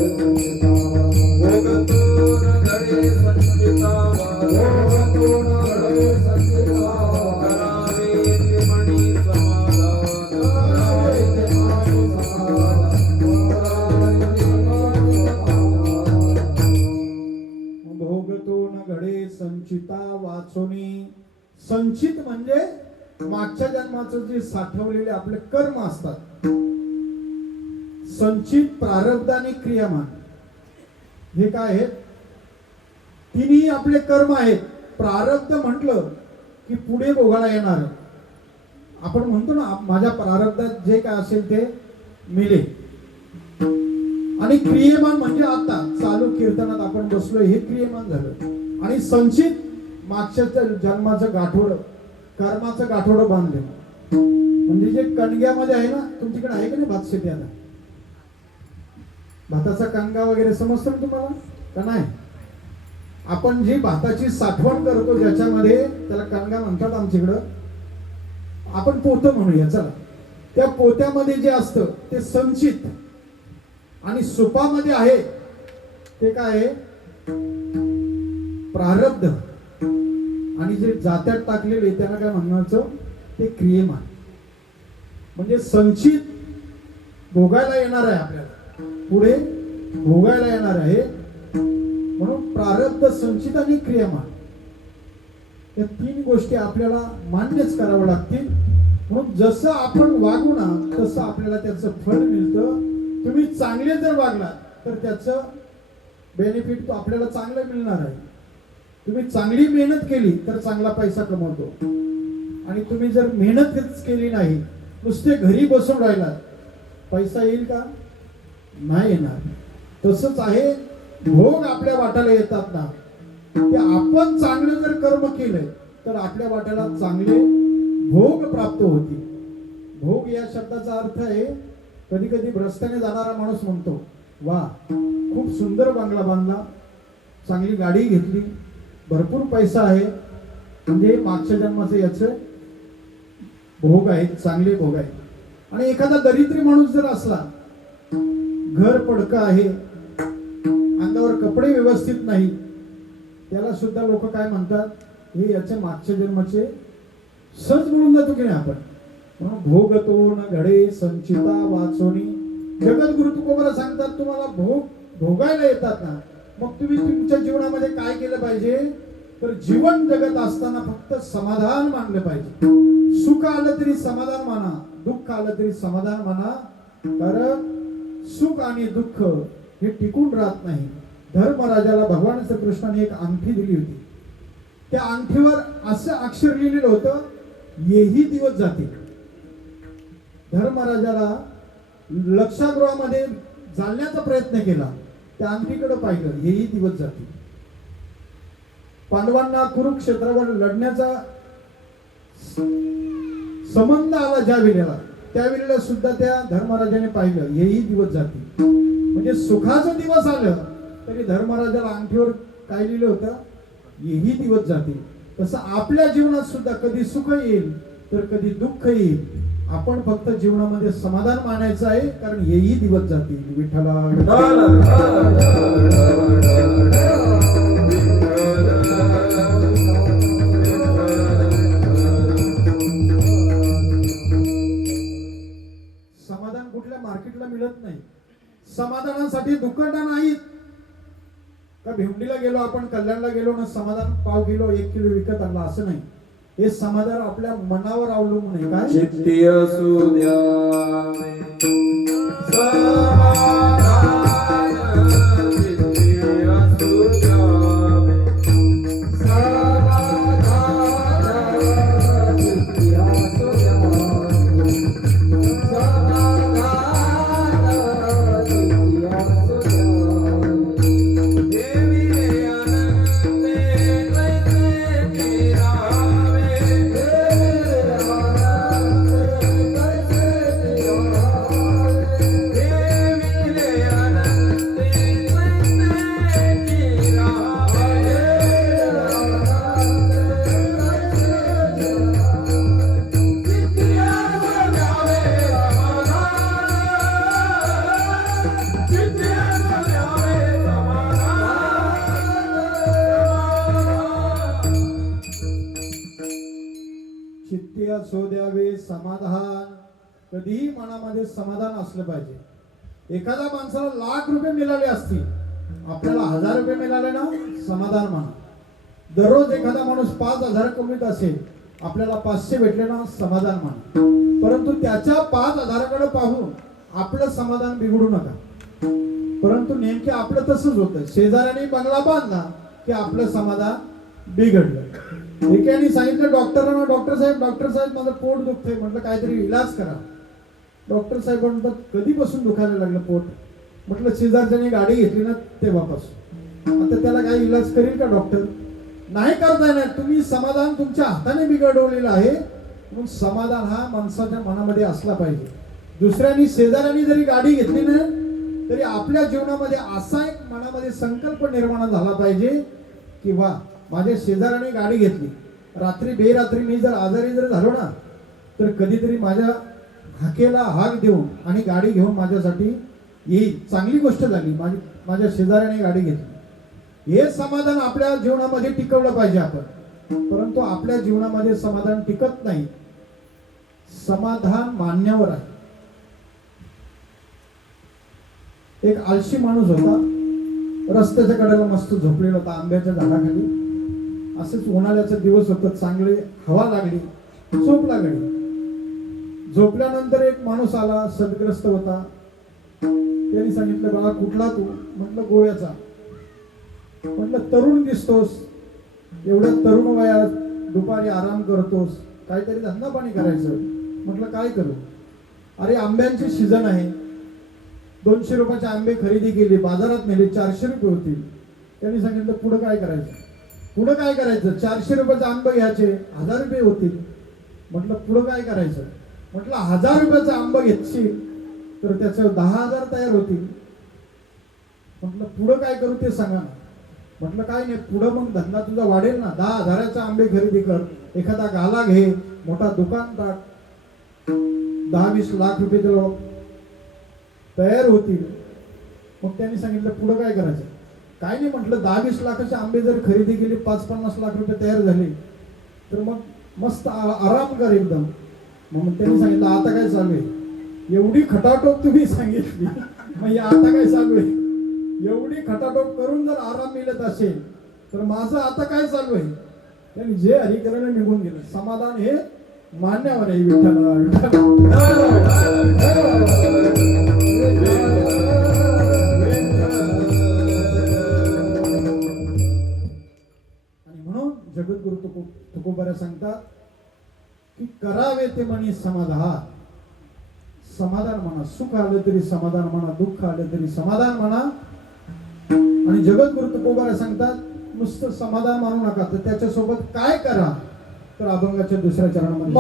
भोगतो न घडे संचिता भोगतो न घडी संचिता. करावे ते मणी समाधान करावे ते मनी समाधान. भोगतो न घडे संचिता वाचोनी. संचित म्हणजे मागच्या जन्माचं जे साठवलेले आपले कर्म असतात. संचित, प्रारब्ध आणि क्रियामान हे काय आहेत? तिन्ही आपले कर्म आहेत. प्रारब्ध म्हटलं की पुढे भोगायला येणार. आपण म्हणतो ना, माझ्या प्रारब्धात जे काय असेल ते मिळेल. आणि क्रियमान म्हणजे आता चालू कीर्तनात आपण बसलोय, हे क्रियमान झालं. आणि संचित मागच्या जन्माचं गाठोड, कर्माचं गाठोडं बांधले. म्हणजे जे कणग्यामध्ये आहे ना, तुमच्याकडे आहे का नाही भात शेती? आता भाताचा कणगा वगैरे समजतो ना तुम्हाला का नाही? आपण जी भाताची साठवण करतो, ज्याच्यामध्ये त्याला कणगा म्हणतात आमच्याकडं, आपण पोतं म्हणूया चला. त्या पोत्यामध्ये जे असतं ते संचित. आणि सुपामध्ये आहे ते काय आहे? प्रारब्ध. आणि जे जात्यात टाकलेले त्यांना काय म्हणायचं? ते क्रियमान. म्हणजे संचित भोगायला येणार आहे, आपल्याला पुढे भोगायला येणार आहे. म्हणून प्रारब्ध, संचित आणि क्रियमान या तीन गोष्टी आपल्याला मान्यच कराव्या लागतील. म्हणून जसं आपण वागू ना, तसं आपल्याला त्याचं फळ मिळतं. तुम्ही चांगले जर वागलात तर त्याचं बेनिफिट तो आपल्याला चांगलं मिळणार आहे. तुम्ही चांगली मेहनत केली तर चांगला पैसा कमवतो. आणि तुम्ही जर मेहनतच केली नाही, नुसते घरी बसून राहिलात, पैसा येईल का? नाही येणार. तसंच आहे, भोग आपल्या वाट्याला येतात ना, ते आपण चांगले जर कर्म केले तर आपल्या वाट्याला चांगले भोग प्राप्त होतील. भोग या शब्दाचा अर्थ आहे, कधी कधी रस्त्याने जाणारा माणूस म्हणतो, वा खूप सुंदर बंगला बांधला, चांगली गाडी घेतली, भरपूर पैसा आहे, म्हणजे मागच्या जन्माचं याचं भोग आहेत, चांगले भोग आहेत. आणि एखादा दरिद्री माणूस जर असला, घर पडकं आहे, अंगावर कपडे व्यवस्थित नाही, त्याला सुद्धा लोक काय म्हणतात, हे याच्या मागच्या जन्माचे सज म्हणून जातो की नाही आपण. म्हणून भोगतो न घडे संचिता वाचोनी. जगद्गुरु तुकोबरा सांगतात, तुम्हाला भोगायला येतात ना, मग तुम्ही तुमच्या जीवनामध्ये काय केलं पाहिजे, तर जीवन जगत असताना फक्त समाधान मानलं पाहिजे. सुख आलं तरी समाधान माना, दुःख आलं तरी समाधान माना. कारण सुख आणि दुःख हे टिकून राहत नाही. धर्मराजाला भगवान श्रीकृष्णाने एक अंगठी दिली होती. त्या अंगठीवर असं अक्षर लिहिलेलं होतं, येही दिवस जातील. धर्मराजाला लक्षागृहामध्ये जाण्याचा प्रयत्न केला, त्या अंगठीकडे पाहिलं, हेही दिवस जातील. पांडवांना कुरुक्षेत्रावर लढण्याचा संबंध आला ज्या वेळेला, त्यावेळेला सुद्धा त्या धर्मराजाने पाहिलं, हेही दिवस जातील. म्हणजे सुखाचं दिवस आलं तरी धर्मराजाला अंगठीवर काय लिहिलं होतं, हेही दिवस जातील. तसं आपल्या जीवनात सुद्धा कधी सुख येईल तर कधी दुःख येईल. आपण फक्त जीवनामध्ये समाधान मानायचं आहे, कारण हेही दिवस जातील. विठ्ठला समाधान कुठल्या मार्केटला मिळत नाही. समाधानासाठी दुकानदार नाहीत का. भिवंडीला गेलो आपण, कल्याणला गेलो ना, समाधान पाव किलो 1 किलो विकत आणला असं नाही. हे समाधान आपल्या मनावर अवलंबून आहे. काय चित्ती असू द्यावे समाधान, चित्ती असू द्यावे समाधान, चित्ती असू द्यावे समाधान, चित्ती असू द्यावे. देवी रे आनंदे कैसे फिरावे, चित्ती असो द्यावे समाधान. कधीही मनामध्ये समाधान असलं पाहिजे. एखाद्या माणसाला ₹1,00,000 मिळाले असतील, आपल्याला ₹1,000 मिळाले ना, समाधान माना. दररोज एखादा माणूस 5,000 कमवत असेल, आपल्याला 500 भेटले ना, समाधान माना. परंतु त्याच्या 5,000कडे पाहून आपलं समाधान बिघडू नका. परंतु नेमके आपलं तसंच होतं. शेजाऱ्याने बंगला बांधला की आपलं समाधान बिघडलं. एकाने सांगितलं डॉक्टरांना, डॉक्टर साहेब माझं पोट दुखतंय. म्हटलं काहीतरी इलाज करा. डॉक्टर साहेब म्हणतात, कधीपासून दुखायला लागलं पोट. म्हटलं शेजारच्याने गाडी घेतली ना तेव्हापासून. आता त्याला काही इलाज करेल का डॉक्टर? नाही करता येणार. तुम्ही समाधान तुमच्या हाताने बिघडवलेलं आहे. म्हणून समाधान हा माणसाच्या मनामध्ये असला पाहिजे. दुसऱ्यांनी शेजाऱ्यांनी जरी गाडी घेतली ना, तरी आपल्या जीवनामध्ये असा एक मनामध्ये संकल्प निर्माण झाला पाहिजे की वा, माझ्या शेजाऱ्याने गाडी घेतली, रात्री बेरात्री मी जर आजारी जर झालो ना, तर कधीतरी माझ्या हाकेला हाक देऊन आणि गाडी घेऊन माझ्यासाठी येईल. चांगली गोष्ट झाली, माझ्या शेजाऱ्याने गाडी घेतली. हे समाधान आपल्या जीवनामध्ये टिकवलं पाहिजे आपण. परंतु आपल्या जीवनामध्ये समाधान टिकत नाही. समाधान मान्यावर आहे. एक आळशी माणूस होता, रस्त्याच्या कडेला मस्त झोपलेला होता आंब्याच्या झाडाखाली. असंच उन्हाळ्याचा दिवस होता, चांगली हवा लागली, झोप लागली. झोपल्यानंतर एक माणूस आला, सदग्रस्त होता. त्यांनी सांगितलं, बाळा कुठला तू? म्हटलं गोव्याचा. म्हटलं तरुण दिसतोस, एवढ्या तरुण वयात दुपारी आराम करतोस, काहीतरी धंदा पाणी करायचं. म्हटलं काय करू? अरे आंब्यांचे सीझन आहे. 200 रुपयाचे आंबे खरेदी केले, बाजारात नेले, 400 रुपये होतील. त्यांनी सांगितलं पुढं काय करायचं? पुढं काय करायचं? 400 रुपयाचे आंबे घ्यायचे, 1000 रुपये होतील. म्हटलं पुढं काय करायचं? म्हटलं 1000 रुपयाचा आंबा घेतशील तर त्याचे 10,000 तयार होतील. म्हटलं पुढं काय करू ते सांगा ना. म्हटलं काय नाही, पुढं मग धंदा तुझा वाढेल ना. 10,000चे आंबे खरेदी कर, एखादा गाला घे, मोठा दुकान टाक, 10-20 लाख रुपये तुला तयार होतील. मग त्यांनी सांगितलं पुढं काय करायचं? काय नाही म्हटलं, 10-20 लाखाचे आंबे जर खरेदी केली, 5-50 लाख रुपये तयार झाले तर मग मस्त आराम कर एकदम. मग त्यांनी सांगितलं आता काय चालू आहे, एवढी खटाटोप तुम्ही सांगितली, मग आता काय चालू आहे, एवढी खटाटोप करून जर आराम मिळत असेल तर माझं आता काय चालू आहे. त्यांनी जे हरिकरण निघून गेलं. समाधान हे मान्यवर आहे. आणि म्हणून जगद्गुरु तुकोबारा सांगतात की करावे ते म्हणे समाधान. समाधान म्हणा, सुख आलं तरी समाधान म्हणा, दुःख आलं तरी समाधान म्हणा. आणि जगद्गुरु तुकोबारा सांगतात नुसतं समाधान मानू नका, तर त्याच्यासोबत काय करा. तर अभंगाच्या दुसऱ्या चरणामध्ये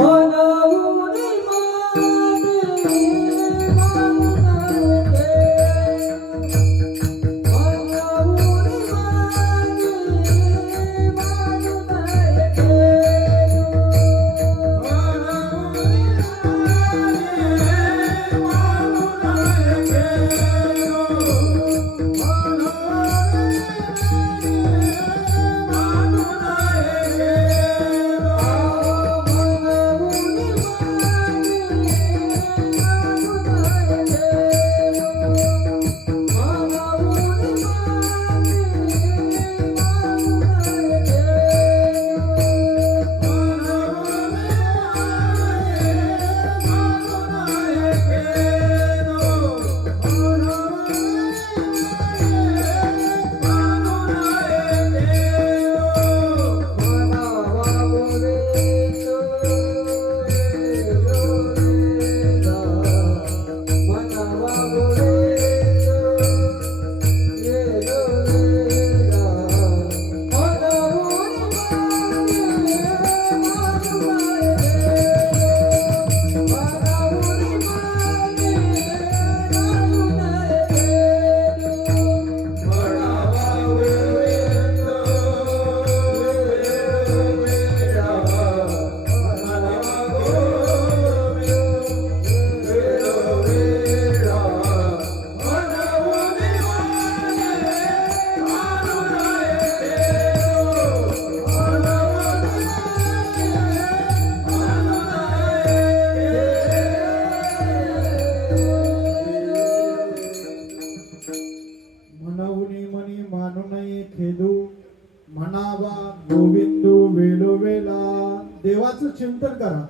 देवाचं चिंतन करा,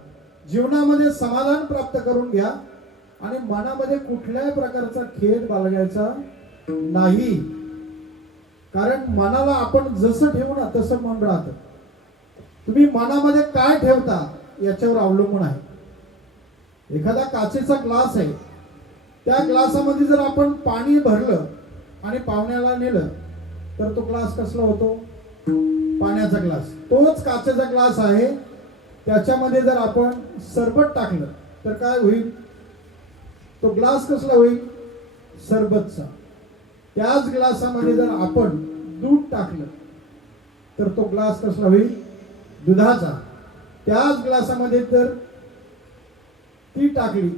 जीवनामध्ये समाधान प्राप्त करून घ्या आणि मनामध्ये कुठल्याही प्रकारचा खेद बाळगायचा नाही. कारण मनाला आपण जसं ठेवू ना तसं मन राहतं. तुम्ही मनामध्ये काय ठेवता याच्यावर अवलंबून आहे. एखादा काचेचा ग्लास आहे, त्या ग्लासामध्ये जर आपण पाणी भरलं आणि पाहुण्याला नेलं तर तो ग्लास कसला होतो, पाण्याचा ग्लास. तोच काचेचा ग्लास आहे, त्याच्यामध्ये जर आपण सरबत टाकलं तर काय होईल, तो ग्लास कसला होईल, सरबतचा. त्याच ग्लासामध्ये जर आपण दूध टाकलं तर तो ग्लास कसला होईल, दुधाचा. त्याच ग्लासामध्ये जर ती टाकली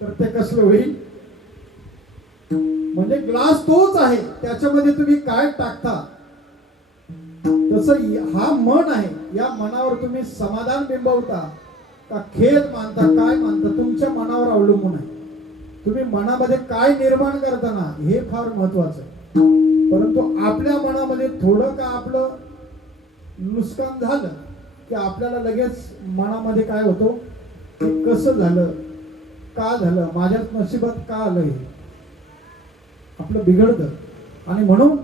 तर ते कसलं होईल. म्हणजे ग्लास तोच आहे, त्याच्यामध्ये तुम्ही काय टाकता. तसं हा मन आहे, या मनावर तुम्ही समाधान बिंबवता का खेद मानता, काय मानता, तुमच्या मनावर अवलंबून आहे. तुम्ही मनामध्ये काय निर्माण करताना हे फार महत्वाचं आहे. परंतु आपल्या मनामध्ये थोडं का आपलं नुकसान झालं की आपल्याला लगेच मनामध्ये काय होतं, की कसं झालं, का झालं, माझ्या नशिबात का आलं, हे आपलं बिघडतं. आणि म्हणून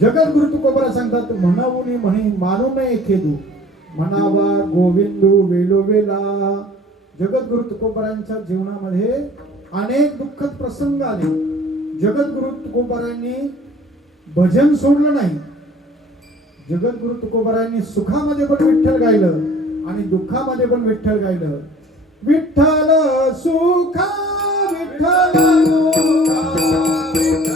जगद्गुरु तुकोबारा सांगतात, म्हणावून म्हणे मानू नये खेदू, म्हणावा गोविंदू वेलोवेला. जगद्गुरु तुकोबारांच्या जीवनामध्ये अनेक दुःखद प्रसंग आले. जगद्गुरु तुकोबारांनी भजन सोडलं नाही. जगद्गुरु तुकोबारांनी सुखामध्ये पण विठ्ठल गायलं आणि दुःखामध्ये पण विठ्ठल गायलं. विठ्ठल सुखा विठ्ठल विठ्ठल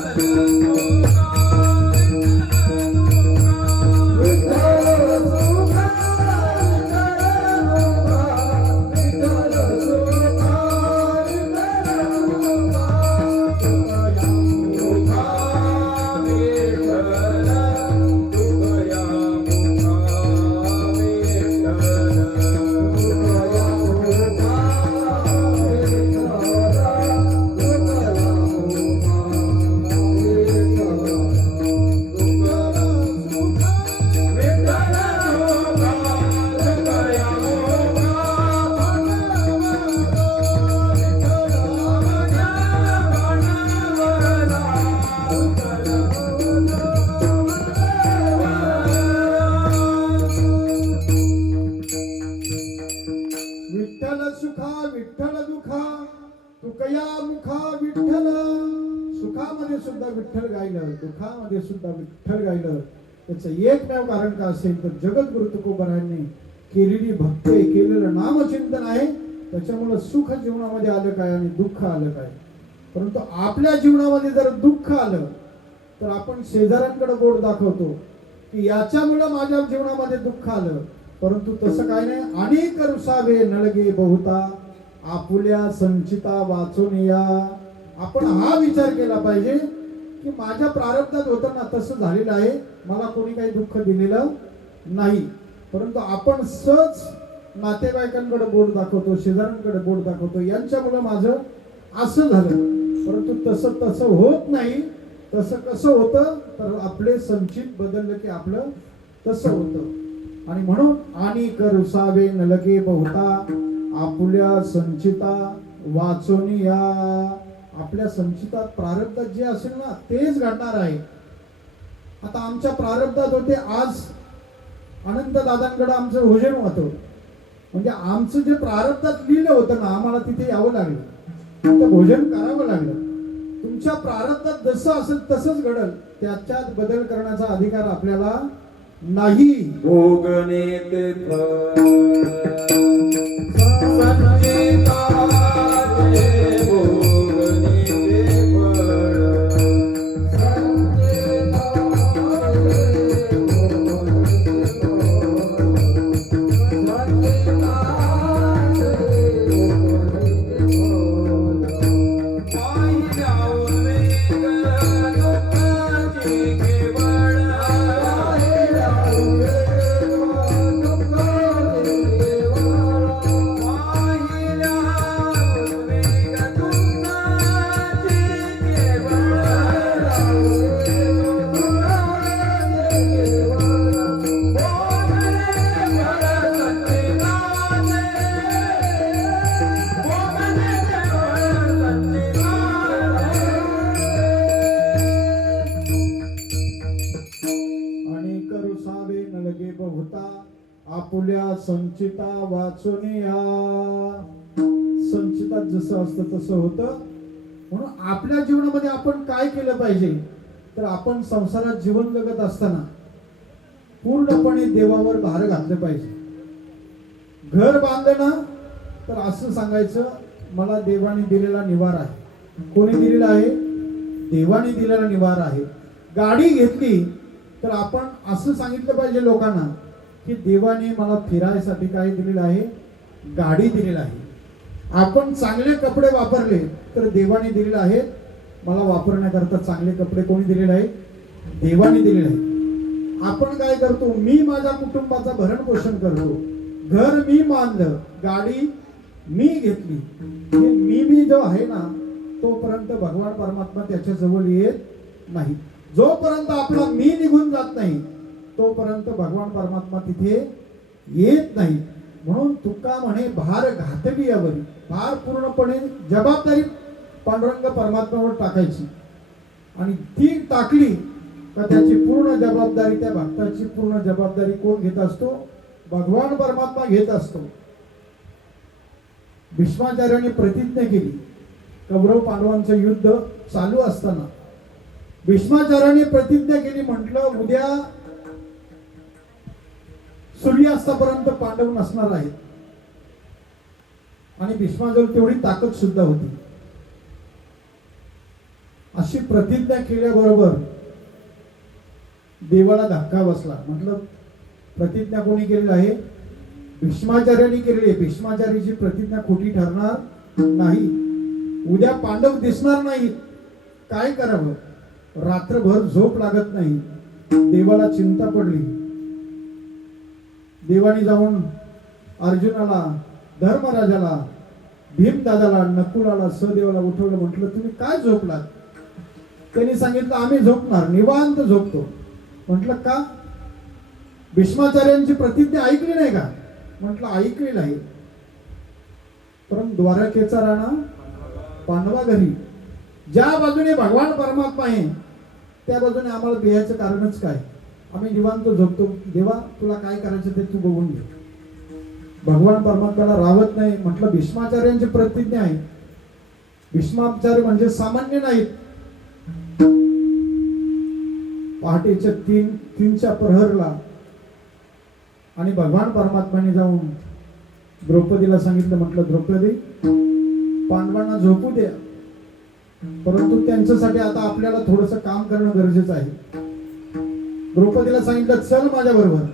विठ्ठल सुखा विठ्ठल दुखा तुकया मुखा विठ्ठल. सुखामध्ये सुद्धा विठ्ठल गायलं, दुःखामध्ये सुद्धा विठ्ठल गायलं. त्याचं एकमेव कारण का असेल तर जगद्गुरु तुकोबारायांनी केलेली भक्ती आहे, केलेलं नामचिंतन आहे. त्याच्यामुळे सुख जीवनामध्ये आलं काय आणि दुःख आलं काय. परंतु आपल्या जीवनामध्ये जर दुःख आलं तर आपण शेजाऱ्यांकडे बोट दाखवतो की याच्यामुळं माझ्या जीवनामध्ये दुःख आलं. परंतु तसं काय नाही. अनेक रुसावे नळगे बहुता आपुल्या संचिता वाचून या. आपण हा विचार केला पाहिजे की माझ्या प्रारब्धात होतं ना तसं झालेलं आहे, मला कोणी काही दुःख दिलेलं नाही. परंतु आपण सहज नातेवाईकांकडे बोट दाखवतो, शेजाऱ्यांकडे बोट दाखवतो, यांच्यामुळे माझं असं झालं. परंतु तसं होत नाही. तसं कसं होतं तर आपले संचित बदललं की आपलं तसं होतं. आणि म्हणून आणि करुसावे नलगे बहुता आपुल्या संचिता वाचून या. आपल्या संचितात प्रारब्धात जे असेल ना तेच घडणार आहे. आता आमच्या प्रारब्धात होते, आज अनंत दादांकडे आमचं भोजन होतं. म्हणजे आमचं जे प्रारब्धात लिहिलं होतं ना आम्हाला तिथे यावं लागलं, तिथं भोजन करावं लागलं. तुमच्या प्रारब्धात जसं असेल तसंच घडल, त्याच्यात बदल करण्याचा अधिकार आपल्याला नाही. भोगणे ते फळ संचिताचे भोगणे ते फळ. आपुल्या संचिता वाचून या. संचितात जसं असतं तसं होतं. म्हणून आपल्या जीवनामध्ये आपण काय केलं पाहिजे तर आपण संसारात जीवन जगत असताना पूर्णपणे देवावर भार घातलं पाहिजे. घर बांधलं ना तर असं सांगायचं मला देवाने दिलेला निवार आहे. कोणी दिलेला आहे? देवाने दिलेला निवार आहे. गाडी घेतली तर आपण असं सांगितलं पाहिजे लोकांना की देवाने मला फिरायसाठी काय दिलेलं आहे? गाडी दिलेलं आहे. आपण चांगले कपडे वापरले तर देवाने दिलेले आहेत. मला वापरण्याकरता चांगले कपडे कोणी दिलेले आहेत? देवाने दिलेले आहेत. आपण काय करतो? मी माझ्या कुटुंबाचा भरण पोषण करतो, घर मी बांधलं, गाडी मी घेतली. मी जो आहे ना तोपर्यंत भगवान परमात्मा त्याच्या जवळ येत नाही. जोपर्यंत आपला मी निघून जात नाही तोपर्यंत भगवान परमात्मा तिथे येत नाही. म्हणून तुका म्हणे भार घातली यावरी. भार पूर्णपणे जबाबदारी पांडुरंग परमात्म्यावर टाकायची आणि ती टाकली का त्याची पूर्ण जबाबदारी, त्या भक्ताची पूर्ण जबाबदारी कोण घेत असतो? भगवान परमात्मा घेत असतो. भीष्माचार्याने प्रतिज्ञा केली. कौरव पांडवांचं युद्ध चालू असताना भीष्माचार्याने प्रतिज्ञा केली, म्हटलं उद्या सूर्यास्तापर्यंत पांडव नसणार आहेत. आणि भीष्माजवळ तेवढी ताकद सुद्धा होती. अशी प्रतिज्ञा केल्याबरोबर देवाला धक्का बसला. म्हटलं प्रतिज्ञा कोणी केलेली आहे? भीष्माचार्यांनी केलेली आहे. भीष्माचार्याची प्रतिज्ञा खोटी ठरणार नाही. उद्या पांडव दिसणार नाही, काय करावं? रात्रभर झोप लागत नाही. देवाला चिंता पडली. देवाने जाऊन अर्जुनाला, धर्मराजाला, भीमदादाला, नकुलाला, सहदेवाला उठवलं. म्हटलं तुम्ही काय झोपलात? त्यांनी सांगितलं आम्ही झोपणार, निवांत झोपतो. म्हटलं का? भीष्माचार्यांची प्रतिज्ञा ऐकली नाही का? म्हटलं ऐकलेलं आहे. परंतु द्वारकेचा राणा पांडवा घरी, ज्या बाजूने भगवान परमात्मा आहे त्या बाजूने आम्हाला बिहायचं कारणच काय? आम्ही निवांत झोपतो. देवा तुला काय करायचं ते तू बघून घे. भगवान परमात्म्याला रावत नाही. म्हटलं भीष्माचार्यांची प्रतिज्ञा आहे. भीष्माचार्य म्हणजे सामान्य नाहीत. पहाटेच्या तीनच्या प्रहरला आणि भगवान परमात्म्याने जाऊन द्रौपदीला सांगितलं, म्हटलं द्रौपदी, पांडवांना झोपू द्या, परंतु त्यांच्यासाठी आता आपल्याला थोडस काम करणं गरजेचं आहे. द्रौपदीला सांगितलं, चल माझ्या बरोबर.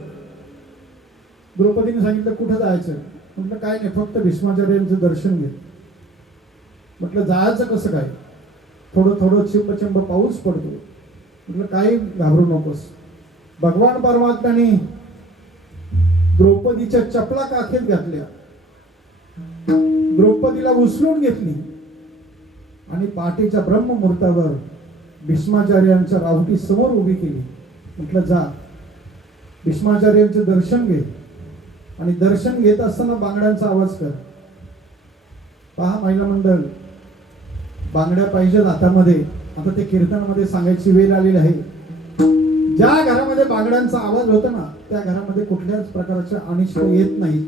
द्रौपदीने सांगितलं, कुठं जायचं? म्हटलं काय नाही, फक्त भीष्माचार्यांचं दर्शन घे. म्हटलं जायचं कसं काय? थोडं थोडं चिंब पाऊस पडतो. म्हटलं काही घाबरू नकोस. भगवान परमात्म्याने द्रौपदीच्या चपला काखेत घातल्या, द्रौपदीला उचलून घेतली आणि पहाटेच्या ब्रह्ममुहूर्तावर भीष्माचार्यांच्या रावटी समोर उभी केली. म्हटलं जा, भीष्माचार्यांचे दर्शन घे. आणि दर्शन घेत असताना बांगड्यांचा आवाज कर. पहा महिला मंडळ, बांगड्या पाहिजेत हातामध्ये. आता ते कीर्तनामध्ये सांगायची वेळ आलेली आहे. ज्या घरामध्ये बांगड्यांचा आवाज होता ना, त्या घरामध्ये कुठल्याच प्रकारचे अनिष्ट येत नाही.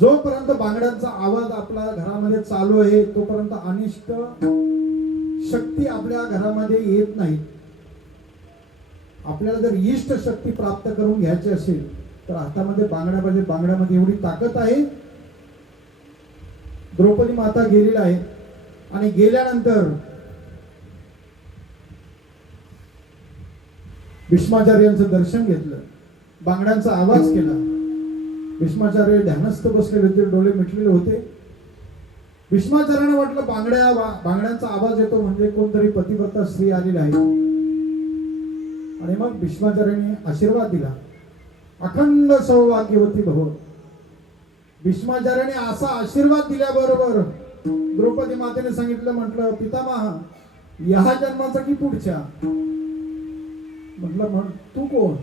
जोपर्यंत बांगड्यांचा आवाज आपल्या घरामध्ये चालू आहे, तोपर्यंत अनिष्ट शक्ती आपल्या घरामध्ये येत नाही. आपल्याला जर इष्ट शक्ती प्राप्त करून घ्यायची असेल तर हातामध्ये बांगड्या पाहिजे. बांगड्यामध्ये एवढी ताकद आहे. द्रौपदी माता गेलेली आहे आणि गेल्यानंतर भीष्माचार्यांचं दर्शन घेतलं, बांगड्यांचा आवाज केला. भीष्माचार्य ध्यानस्थ बसलेले होते, डोळे मिटलेले होते. भीष्माचार्यांना वाटलं बांगड्यांचा आवाज येतो म्हणजे कोणतरी पतिव्रता स्त्री आलेली आहे. आणि मग भीष्माचार्यांनी आशीर्वाद दिला, अखंड सौभाग्यवती भव. भीष्माचार्याने असा आशीर्वाद दिल्याबरोबर द्रौपदी मातेने सांगितलं, म्हटलं पितामहा, या जन्माचा की पुढच्या? म्हटलं तू कोण?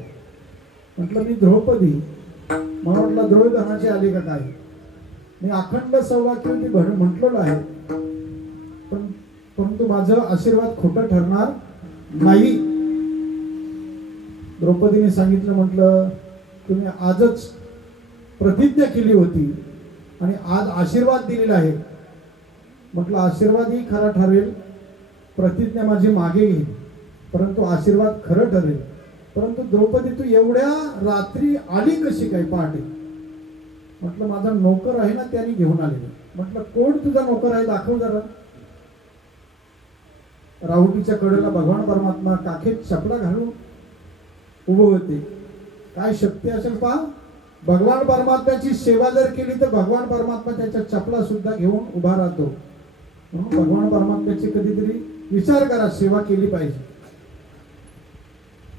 म्हटलं मी द्रौपदी. मला म्हटलं द्रौपदनाची आली का काय? मी अखंड सौभाग्यवती म्हटलेलं आहे, परंतु माझं आशीर्वाद खोटं ठरणार नाही. द्रौपदीने सांगितलं, म्हटलं तुम्ही आजच प्रतिज्ञा केली होती आणि आज आशीर्वाद दिलेला आहे. म्हटलं आशीर्वादही खरा ठरेल, प्रतिज्ञा माझी मागे घेईल, परंतु आशीर्वाद खरं ठरेल. परंतु द्रौपदी तू एवढ्या रात्री आली कशी काय पहाटे? म्हटलं माझा नोकर आहे ना, त्याने घेऊन आलेला. म्हटलं कोण तुझा नोकर आहे, दाखव जरा. राहुटीच्या कडेला भगवान परमात्मा काखेत चपला घालून उभे होते. काय शक्ती असेल पहा. भगवान परमात्म्याची सेवा जर केली तर भगवान परमात्मा त्याच्या चपला सुद्धा घेऊन उभा राहतो. म्हणून भगवान परमात्म्याची कधीतरी विचार करा, सेवा केली पाहिजे.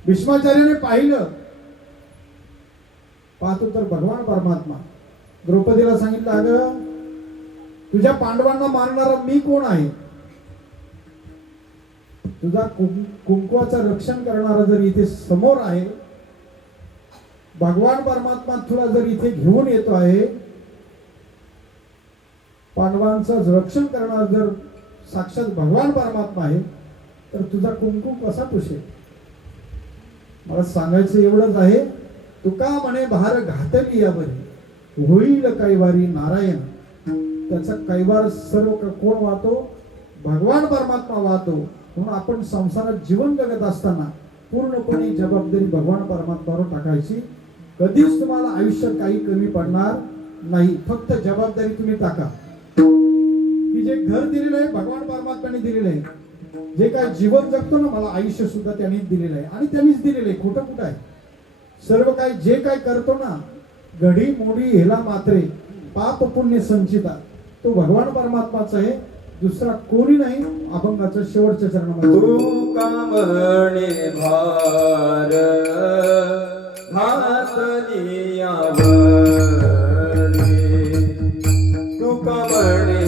भीष्माचार्याने पाहिलं, पाहतो तर भगवान परमात्मा. द्रौपदीला सांगितलं, अगं तुझ्या पांडवांना मारणारा मी कोण आहे? तुझा कुंकवाचं रक्षण करणारा जर इथे समोर आहे, भगवान परमात्मा तुला जर इथे घेऊन येतो आहे, पांडवांचं रक्षण करणारा जर साक्षात भगवान परमात्मा आहे, तर तुझा कुंकू कसा पुशेल? मला सांगायचं एवढंच आहे, तुका म्हणे भार घातली यावरी होईल कैवारी नारायण. त्याचा कैवार सर्व कोण वाहतो? भगवान परमात्मा वाहतो. म्हणून आपण संसारात जीवन जगत असताना पूर्णपणे जबाबदारी भगवान परमात्म्यावर टाकायची. कधीच तुम्हाला आयुष्यात काही कमी पडणार नाही. फक्त जबाबदारी तुम्ही टाका की जे घर दिलेलं आहे भगवान परमात्म्याने दिलेलं आहे. जे काय जीवन जगतो ना, मला आयुष्य सुद्धा त्यांनीच दिलेलं आहे आणि त्यांनीच दिलेलं आहे. खोटं कुठं आहे? सर्व काही जे काय करतो ना, घडी मोडी हेला मात्रे पाप पुण्य संचिता, तो भगवान परमात्माचा आहे, दुसरा कोणी नाही. अभंगाच्या शेवटच्या चरणामध्ये तू कामणे भार घातली यावरी, तू कामणे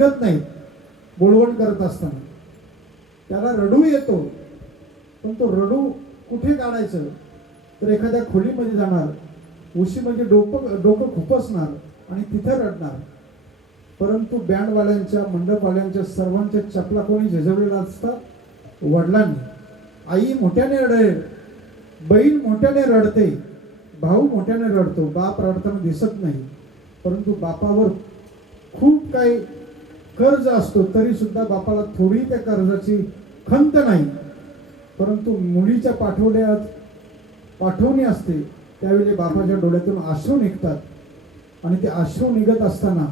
निघत नाहीत बोलवण करत असताना. त्याला रडू येतो, पण तो रडू कुठे काढायचं तर एखाद्या खोलीमध्ये जाणार, उशीमध्ये डोकं खुपसणार आणि तिथे रडणार. परंतु बँडवाल्यांच्या, मंडपवाल्यांच्या सर्वांच्या चपला कोणी झिजवलेल्या असतात? वडिलांनी. आई मोठ्याने रडेल, बहीण मोठ्याने रडते, भाऊ मोठ्याने रडतो, बाप रडताना दिसत नाही. परंतु बापावर खूप काही कर्ज असतो तरी सुद्धा बापाला थोडी त्या कर्जाची खंत नाही. परंतु मुलीच्या पाठवणी असते त्यावेळी बापाच्या डोळ्यातून अश्रू निघतात आणि ते अश्रू निघत असताना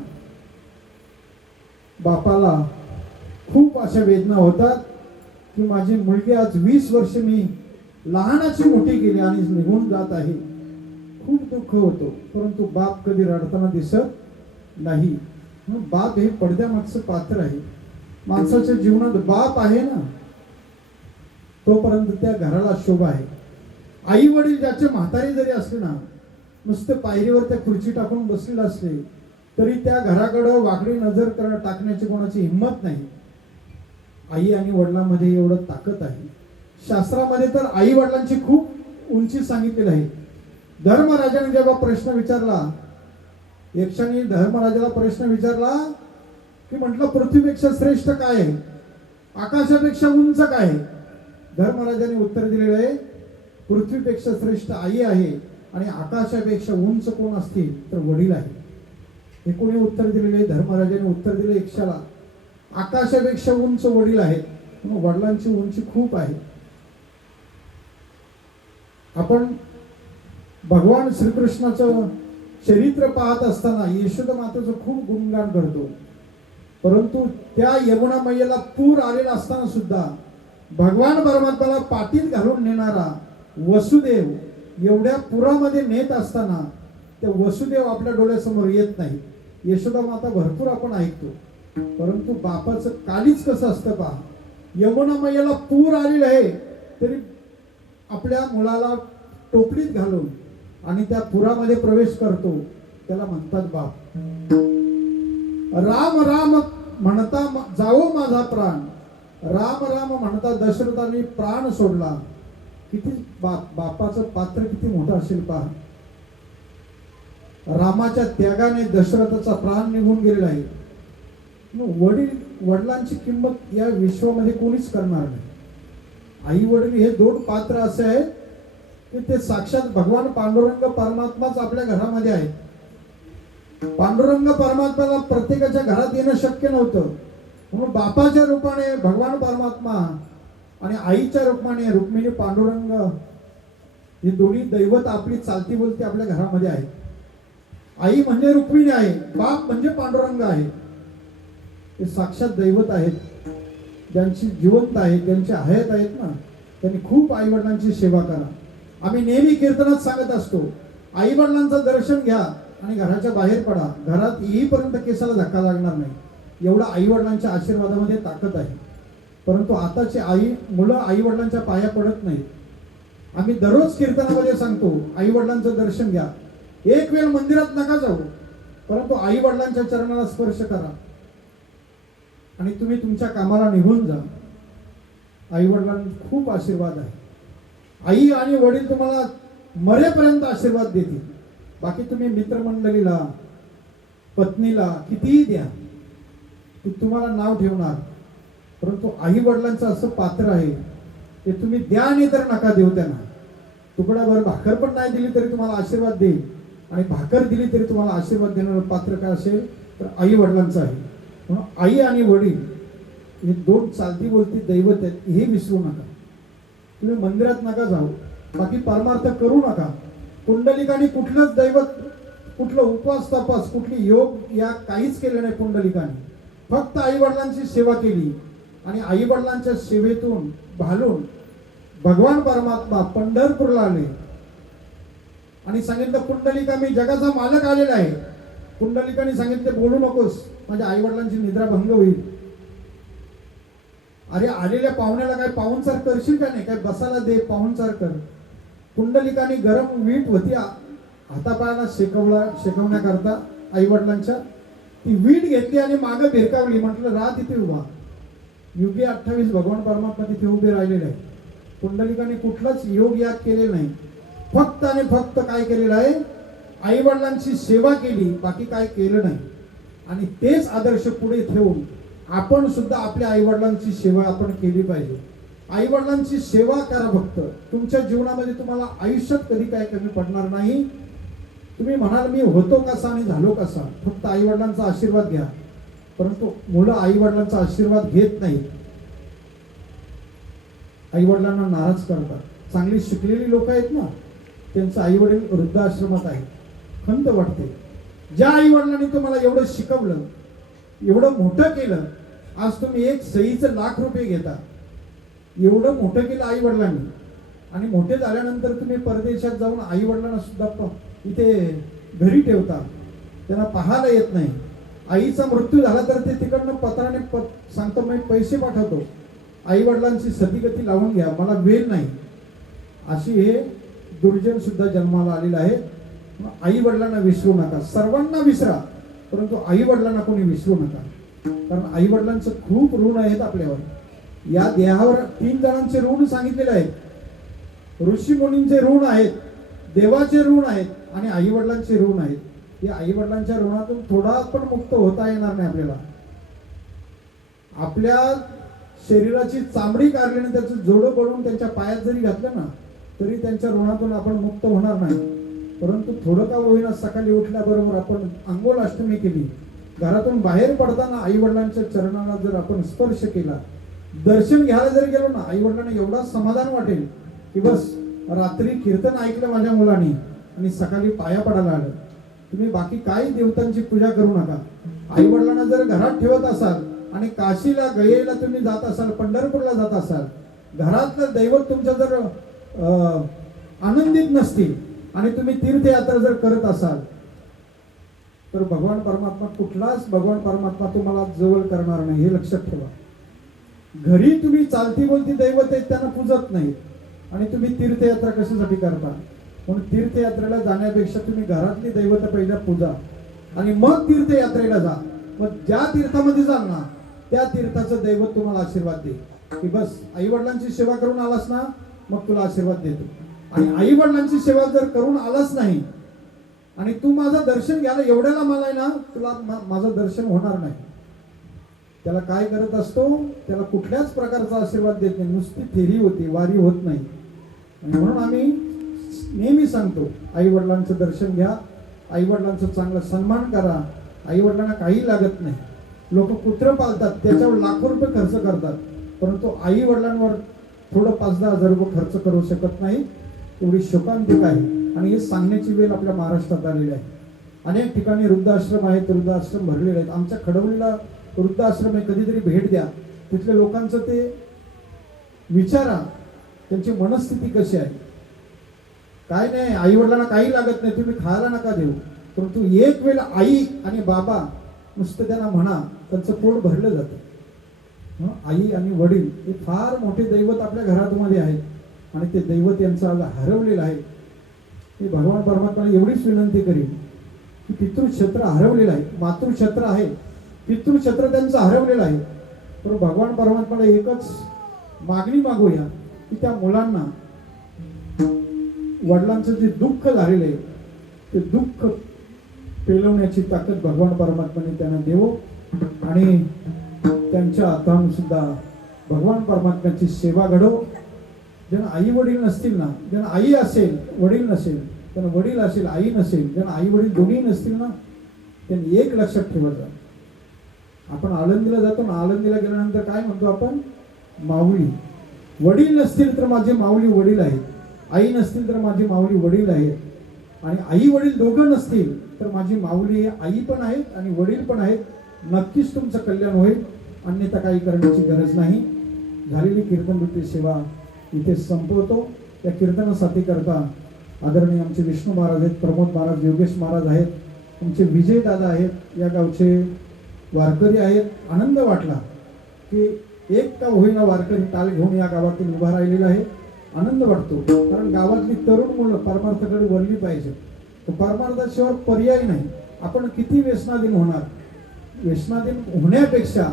बापाला खूप अशा वेदना होतात की माझी मुलगी आज 20 वर्ष मी लहानाची मोठी केली आणि निघून जात आहे. खूप दुःख होतो, परंतु बाप कधी रडताना दिसत नाही. म्हणून बाप हे पडद्यामागचं पात्र आहे. माणसाच्या जीवनात बाप आहे ना, तोपर्यंत त्या घराला शोभा आहे. आई वडील ज्याचे म्हातारे जरी असले ना, नुसते पायरीवर त्या खुर्ची टाकून बसलेले असले तरी त्या घराकडं वाकडी नजर टाकण्याची कोणाची हिंमत नाही. आई आणि वडिलांमध्ये एवढं ताकद आहे. शास्त्रामध्ये तर आई वडिलांची खूप उंची सांगितलेली आहे. धर्मराजाने जेव्हा प्रश्न विचारला, यक्षाने धर्मराजाला प्रश्न विचारला की म्हटलं पृथ्वीपेक्षा श्रेष्ठ काय आहे, आकाशापेक्षा उंच काय आहे? धर्मराजाने उत्तर दिलेलं आहे, पृथ्वीपेक्षा श्रेष्ठ आई आहे आणि आकाशापेक्षा उंच कोण असतील तर वडील आहे. हे कोणी उत्तर दिलेले? धर्मराजाने उत्तर दिले यक्षाला, आकाशापेक्षा उंच वडील आहेत. म्हणून वडिलांची उंची खूप आहे. आपण भगवान श्रीकृष्णाचं चरित्र पाहत असताना यशोदा मातेचं खूप गुणगान करतो. परंतु त्या यमुना मैयाला पूर आलेला असताना सुद्धा भगवान परमात्म्याला पाठीत घालून नेणारा वसुदेव एवढ्या पुरामध्ये नेत असताना त्या वसुदेव आपल्या डोळ्यासमोर येत नाही. यशोदा माता भरपूर आपण ऐकतो, परंतु बापाचं कालीच कसं असतं पहा. यमुना मैयाला पूर आलेला आहे तरी आपल्या मुलाला टोपलीत घालून आणि त्या पुरामध्ये प्रवेश करतो, त्याला म्हणतात बाप. राम राम म्हणता जाओ माझा प्राण, राम राम म्हणता दशरथाने प्राण सोडला. किती बापाचं पात्र किती मोठं असेल पहा. रामाच्या त्यागाने दशरथाचा प्राण निघून गेलेला आहे. वडिलांची किंमत या विश्वामध्ये कोणीच करणार नाही. आई वडील हे दोन पात्र असे आहेत की ते साक्षात भगवान पांडुरंग परमात्माच आपल्या घरामध्ये आहे. पांडुरंग परमात्म्याला प्रत्येकाच्या घरात येणं शक्य नव्हतं, म्हणून बापाच्या रूपाने भगवान परमात्मा आणि आईच्या रूपाने रुक्मिणी पांडुरंग ही दोन्ही दैवत आपली चालती बोलती आपल्या घरामध्ये आहे. आई म्हणजे रुक्मिणी आहे, बाप म्हणजे पांडुरंग आहे. ते साक्षात दैवत आहेत, ज्यांची जिवंत आहेत, ज्यांचे हयात आहेत ना, त्यांनी खूप आई वडिलांची सेवा करा. आम्ही नेहमी कीर्तनात सांगत असतो, आई वडिलांचं दर्शन घ्या आणि घराच्या बाहेर पडा, घरात येईपर्यंत केसाला धक्का लागणार नाही. एवढा आई वडिलांच्या आशीर्वादामध्ये ताकद आहे. परंतु आताची मुलं आई वडिलांच्या पाया पडत नाहीत. आम्ही दररोज कीर्तनामध्ये सांगतो, आई वडिलांचं दर्शन घ्या. एक वेळ मंदिरात नका जाऊ, परंतु आई वडिलांच्या चरणाला स्पर्श करा आणि तुम्ही तुमच्या कामाला निघून जा. आई वडिलांना खूप आशीर्वाद आहे. आई आणि वडील तुम्हाला मरेपर्यंत आशीर्वाद देतील. बाकी तुम्ही मित्रमंडळीला, पत्नीला कितीही द्या, ती तुम्हाला नाव ठेवणार. परंतु आई वडिलांचं असं पात्र आहे ते तुम्ही द्या नाही तर नका देऊ. त्यांना तुकडाभर भाकर पण नाही दिली तरी तुम्हाला आशीर्वाद देईल, आणि भाकर दिली तरी तुम्हाला आशीर्वाद देणारं पात्र काय असेल तर आई वडिलांचं आहे. म्हणून आई आणि वडील हे दोन चालती बोलती दैवत आहेत, हे विसरू नका. तुम्ही मंदिरात नका जाऊ, बाकी परमार्थ करू नका. पुंडलिकाने कुठलंच दैवत, कुठलं उपवास तपास, कुठली योग या काहीच केलं नाही. पुंडलिकाने फक्त आई वडिलांची सेवा केली आणि आई वडिलांच्या सेवेतून भालून भगवान परमात्मा पंढरपूरला आले आणि सांगितलं, पुंडलिका मी जगाचा मालक आलेला आहे. पुंडलिकाने सांगितलं, बोलू नकोस, माझ्या आई वडिलांची निद्रा भंग होईल. अरे आलेल्या पाहुण्याला काय पाहुणचार करशील का नाही, काय बसायला दे, पाहुणचार कर. पुंडलिकाने गरम वीट होती हातापायाला शेकवण्याकरता आई वडिलांच्या, ती वीट घेतली आणि मागं भिरकावली, म्हटलं राहा तिथे उभा. युगे 28 भगवान परमात्मा तिथे उभे राहिलेले आहे. पुंडलिकाने कुठलाच योग याग केलेला नाही, फक्त आणि फक्त काय केलेलं आहे, आई वडिलांची सेवा केली, बाकी काय केलं नाही. आणि तेच आदर्श पुढे ठेवून आपण सुद्धा आपल्या आई वडिलांची सेवा आपण केली पाहिजे. आई वडिलांची सेवा करा फक्त. तुमच्या जीवनामध्ये तुम्हाला आयुष्यात कधी काय कमी पडणार नाही. तुम्ही म्हणाल मी होतो कसा आणि झालो कसा, फक्त आई वडिलांचा आशीर्वाद घ्या. परंतु मुलं आई वडिलांचा आशीर्वाद घेत नाहीत, आई वडिलांना नाराज करतात. चांगली शिकलेली लोक आहेत ना, त्यांचं आई वडील वृद्धाश्रमात आहे. खंत वाटते. ज्या आई वडिलांनी तुम्हाला एवढं शिकवलं, एवढं मोठं केलं, आज तुम्ही एक सहीचं ₹1,00,000 घेता. एवढं मोठं केलं आई वडिलांनी, आणि मोठे झाल्यानंतर तुम्ही परदेशात जाऊन आई वडिलांना सुद्धा इथे घरी ठेवता, त्यांना पाहायला येत नाही. आईचा मृत्यू झाला तर ते तिकडनं पत्राने सांगतो मी पैसे पाठवतो, आई वडिलांची सतीगती लावून घ्या, मला वेळ नाही. अशी हे दुर्जन सुद्धा जन्माला आलेलं आहे. आई वडिलांना विसरू नका. सर्वांना विसरा, परंतु आई वडिलांना कोणी विसरू नका. कारण आई वडिलांचं खूप ऋण आहेत आपल्यावर. या देहावर 3 जणांचे ऋण सांगितलेले आहेत. ऋषी मुनींचे ऋण आहेत, देवाचे ऋण आहेत, आणि आई वडिलांचे ऋण आहेत. या आई वडिलांच्या ऋणातून थोडा पण मुक्त होता येणार नाही आपल्याला. आपल्या शरीराची चामडी काढल्याने त्याचं जोडं पडून त्यांच्या पायात जरी घातलं ना, तरी त्यांच्या ऋणातून आपण मुक्त होणार नाही. परंतु थोडं का होईना सकाळी उठल्याबरोबर आपण अंघोळ अष्टमी केली, घरातून बाहेर पडताना आई वडिलांच्या चरणाला जर आपण स्पर्श केला, दर्शन घ्यायला जर गेलो ना, आई वडिलांना एवढा समाधान वाटेल की बस रात्री कीर्तन ऐकलं माझ्या मुलांनी आणि सकाळी पाया पडायला आलं. तुम्ही बाकी काही देवतांची पूजा करू नका. आई वडिलांना जर घरात ठेवत असाल आणि काशीला गयेला तुम्ही जात असाल, पंढरपूरला जात असाल, घरातलं दैवत तुमच्या जर आनंदित नसतील आणि तुम्ही तीर्थयात्रा जर करत असाल, तर भगवान परमात्मा तुम्हाला जवळ करणार नाही, हे लक्षात ठेवा. घरी तुम्ही चालती बोलती दैवत आहेत त्यांना पूजत नाही, आणि तुम्ही तीर्थयात्रा कशासाठी करता? म्हणून तीर्थयात्रेला जाण्यापेक्षा तुम्ही घरातली दैवत पहिल्या पूजा आणि मग तीर्थयात्रेला जा. मग ज्या तीर्थामध्ये जाल ना, त्या तीर्थाचं दैवत तुम्हाला आशीर्वाद देईल की बस आई वडिलांची सेवा करून आलास ना, मग तुला आशीर्वाद देतो. आणि आई वडिलांची सेवा जर करून आलाच नाही आणि तू माझं दर्शन घ्यायला एवढ्याला मला आहे ना, तुला माझं दर्शन होणार नाही. त्याला काय करत असतो, त्याला कुठल्याच प्रकारचा आशीर्वाद देत नाही, नुसती फेरी होती, वारी होत नाही. आणि म्हणून आम्ही नेहमी सांगतो, आई वडिलांचं दर्शन घ्या, आई वडिलांचं चांगला सन्मान करा. आई वडिलांना काही लागत नाही. लोक कुत्रं पालतात, त्याच्यावर लाखो रुपये खर्च करतात, परंतु आई वडिलांवर थोडं 5-10 हजार रुपये खर्च करू शकत नाही. एवढी शोकांतिक आहे. आणि हे सांगण्याची वेळ आपल्या महाराष्ट्रात आलेली आहे. अनेक ठिकाणी वृद्धाश्रम आहेत, वृद्धाश्रम भरलेले आहेत. आमच्या खडवलीला वृद्धाश्रम आहे, कधीतरी भेट द्या. तिथल्या लोकांचं ते विचारा, त्यांची मनस्थिती कशी आहे. काय नाही, आई वडिलांना काही लागत नाही, तुम्ही खायला नका देऊ, परंतु एक वेळ आई आणि बाबा नुसतं त्यांना म्हणा, त्यांचं पोट भरलं जातं. आई आणि वडील हे फार मोठे दैवत आपल्या घरामध्ये आहेत, आणि ते दैवत यांचं आज हरवलेलं आहे. मी भगवान परमात्म्याला एवढीच विनंती करीन की पितृक्षेत्र हरवलेलं आहे, मातृक्षेत्र आहे, पितृक्षेत्र त्यांचं हरवलेलं आहे. पण भगवान परमात्म्याला एकच मागणी मागूया की त्या मुलांना वडिलांचं जे दुःख झालेलं आहे, ते दुःख पेलवण्याची ताकद भगवान परमात्म्याने त्यांना देवो. आणि त्यांच्या हाताने सुद्धा भगवान परमात्म्याची सेवा घडो. ज्यांना आई वडील नसतील ना, ज्यांना आई असेल वडील नसेल, त्यांना वडील असेल आई नसेल, ज्यांना आई वडील दोन्ही नसतील ना, त्यांनी एक लक्षात ठेवायचं. आपण आळंदीला जातो ना, आळंदीला गेल्यानंतर काय म्हणतो आपण, माऊली. वडील नसतील तर माझे माऊली वडील आहेत, आई नसतील तर माझी माऊली वडील आहेत, आणि आई वडील दोघं नसतील तर माझी माऊली आई पण आहेत आणि वडील पण आहेत. नक्कीच तुमचं कल्याण होईल, अन्यथा काही करण्याची गरज नाही. झालेली कीर्तनवृत्ती सेवा इथे संपवतो. या कीर्तनासाठी करता आदरणीय आमचे विष्णू महाराज आहेत, प्रमोद महाराज, योगेश महाराज आहेत, आमचे विजय दादा आहेत, या गावचे वारकरी आहेत. आनंद वाटला की एक का होईना वारकरी टाल घेऊन या गावातील उभा राहिलेला आहे. आनंद वाटतो, कारण गावातली तरुण मुलं परमार्थाकडे वळली पाहिजे. तर परमार्थाशिवाय पर्याय नाही. आपण किती व्यसनाधीन होणार, व्यसनाधीन होण्यापेक्षा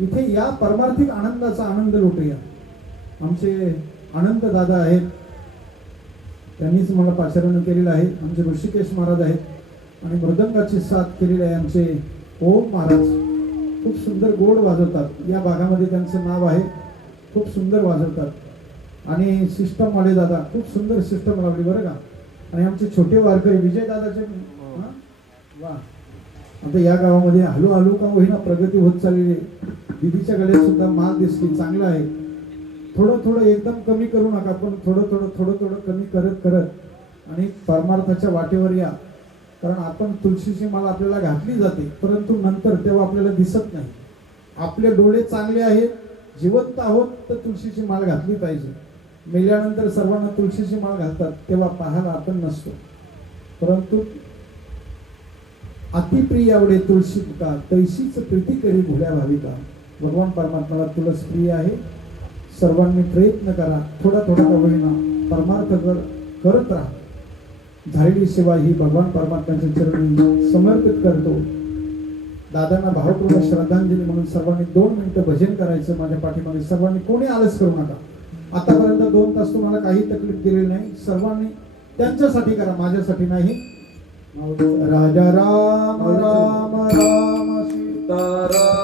इथे या परमार्थिक आनंदाचा आनंद लुटूया. आमचे आनंद दादा आहेत, त्यांनीच मला पाचारण केलेलं आहे. आमचे ऋषिकेश महाराज आहेत आणि मृदंगाची साथ केलेली आहे आमचे ओम महाराज. खूप सुंदर गोड वाजवतात. या भागामध्ये त्यांचं नाव आहे, खूप सुंदर वाजवतात. आणि सिस्टम वाले दादा खूप सुंदर सिस्टम लावली बरं का. आणि आमचे छोटे वारकरी विजय दादाचे वा. आता या गावामध्ये हळूहळू का होईना प्रगती होत चाललेली आहे. दिदीच्या गळ्यात सुद्धा माल दिसली, चांगलं आहे. थोडं थोडं एकदम कमी करू नका, पण थोडं थोडं कमी करत करत आणि परमार्थाच्या वाटेवर या. कारण आपण तुळशीची माळ आपल्याला घातली जाते, परंतु नंतर तेव्हा आपल्याला दिसत नाही. आपले डोळे चांगले आहेत, जिवंत आहोत तर तुळशीची माळ घातली पाहिजे. मेल्यानंतर सर्वांना तुळशीची माळ घालतात, तेव्हा पाहायला आपण नसतो. परंतु अतिप्रिय आवडे तुळशी का, तैशीच प्रीती करी भोळ्या भाविका. भगवान परमात्म्याला तुळस प्रिय आहे. सर्वांनी प्रयत्न करा, थोडा का होईना परमार्थ करत राहा. झालेली सेवा ही भगवान परमात्म्याच्या चरणी समर्पित करतो. दादांना भावपूर्ण श्रद्धांजली म्हणून सर्वांनी 2 मिनिटं भजन करायचं. माझ्या पाठीमागे सर्वांनी कोणी आलस करू नका. आतापर्यंत 2 तास तुम्हाला काही तकलीफ दिलेली नाही. सर्वांनी त्यांच्यासाठी करा, माझ्यासाठी नाही. राजा राम राम राम सीता तारा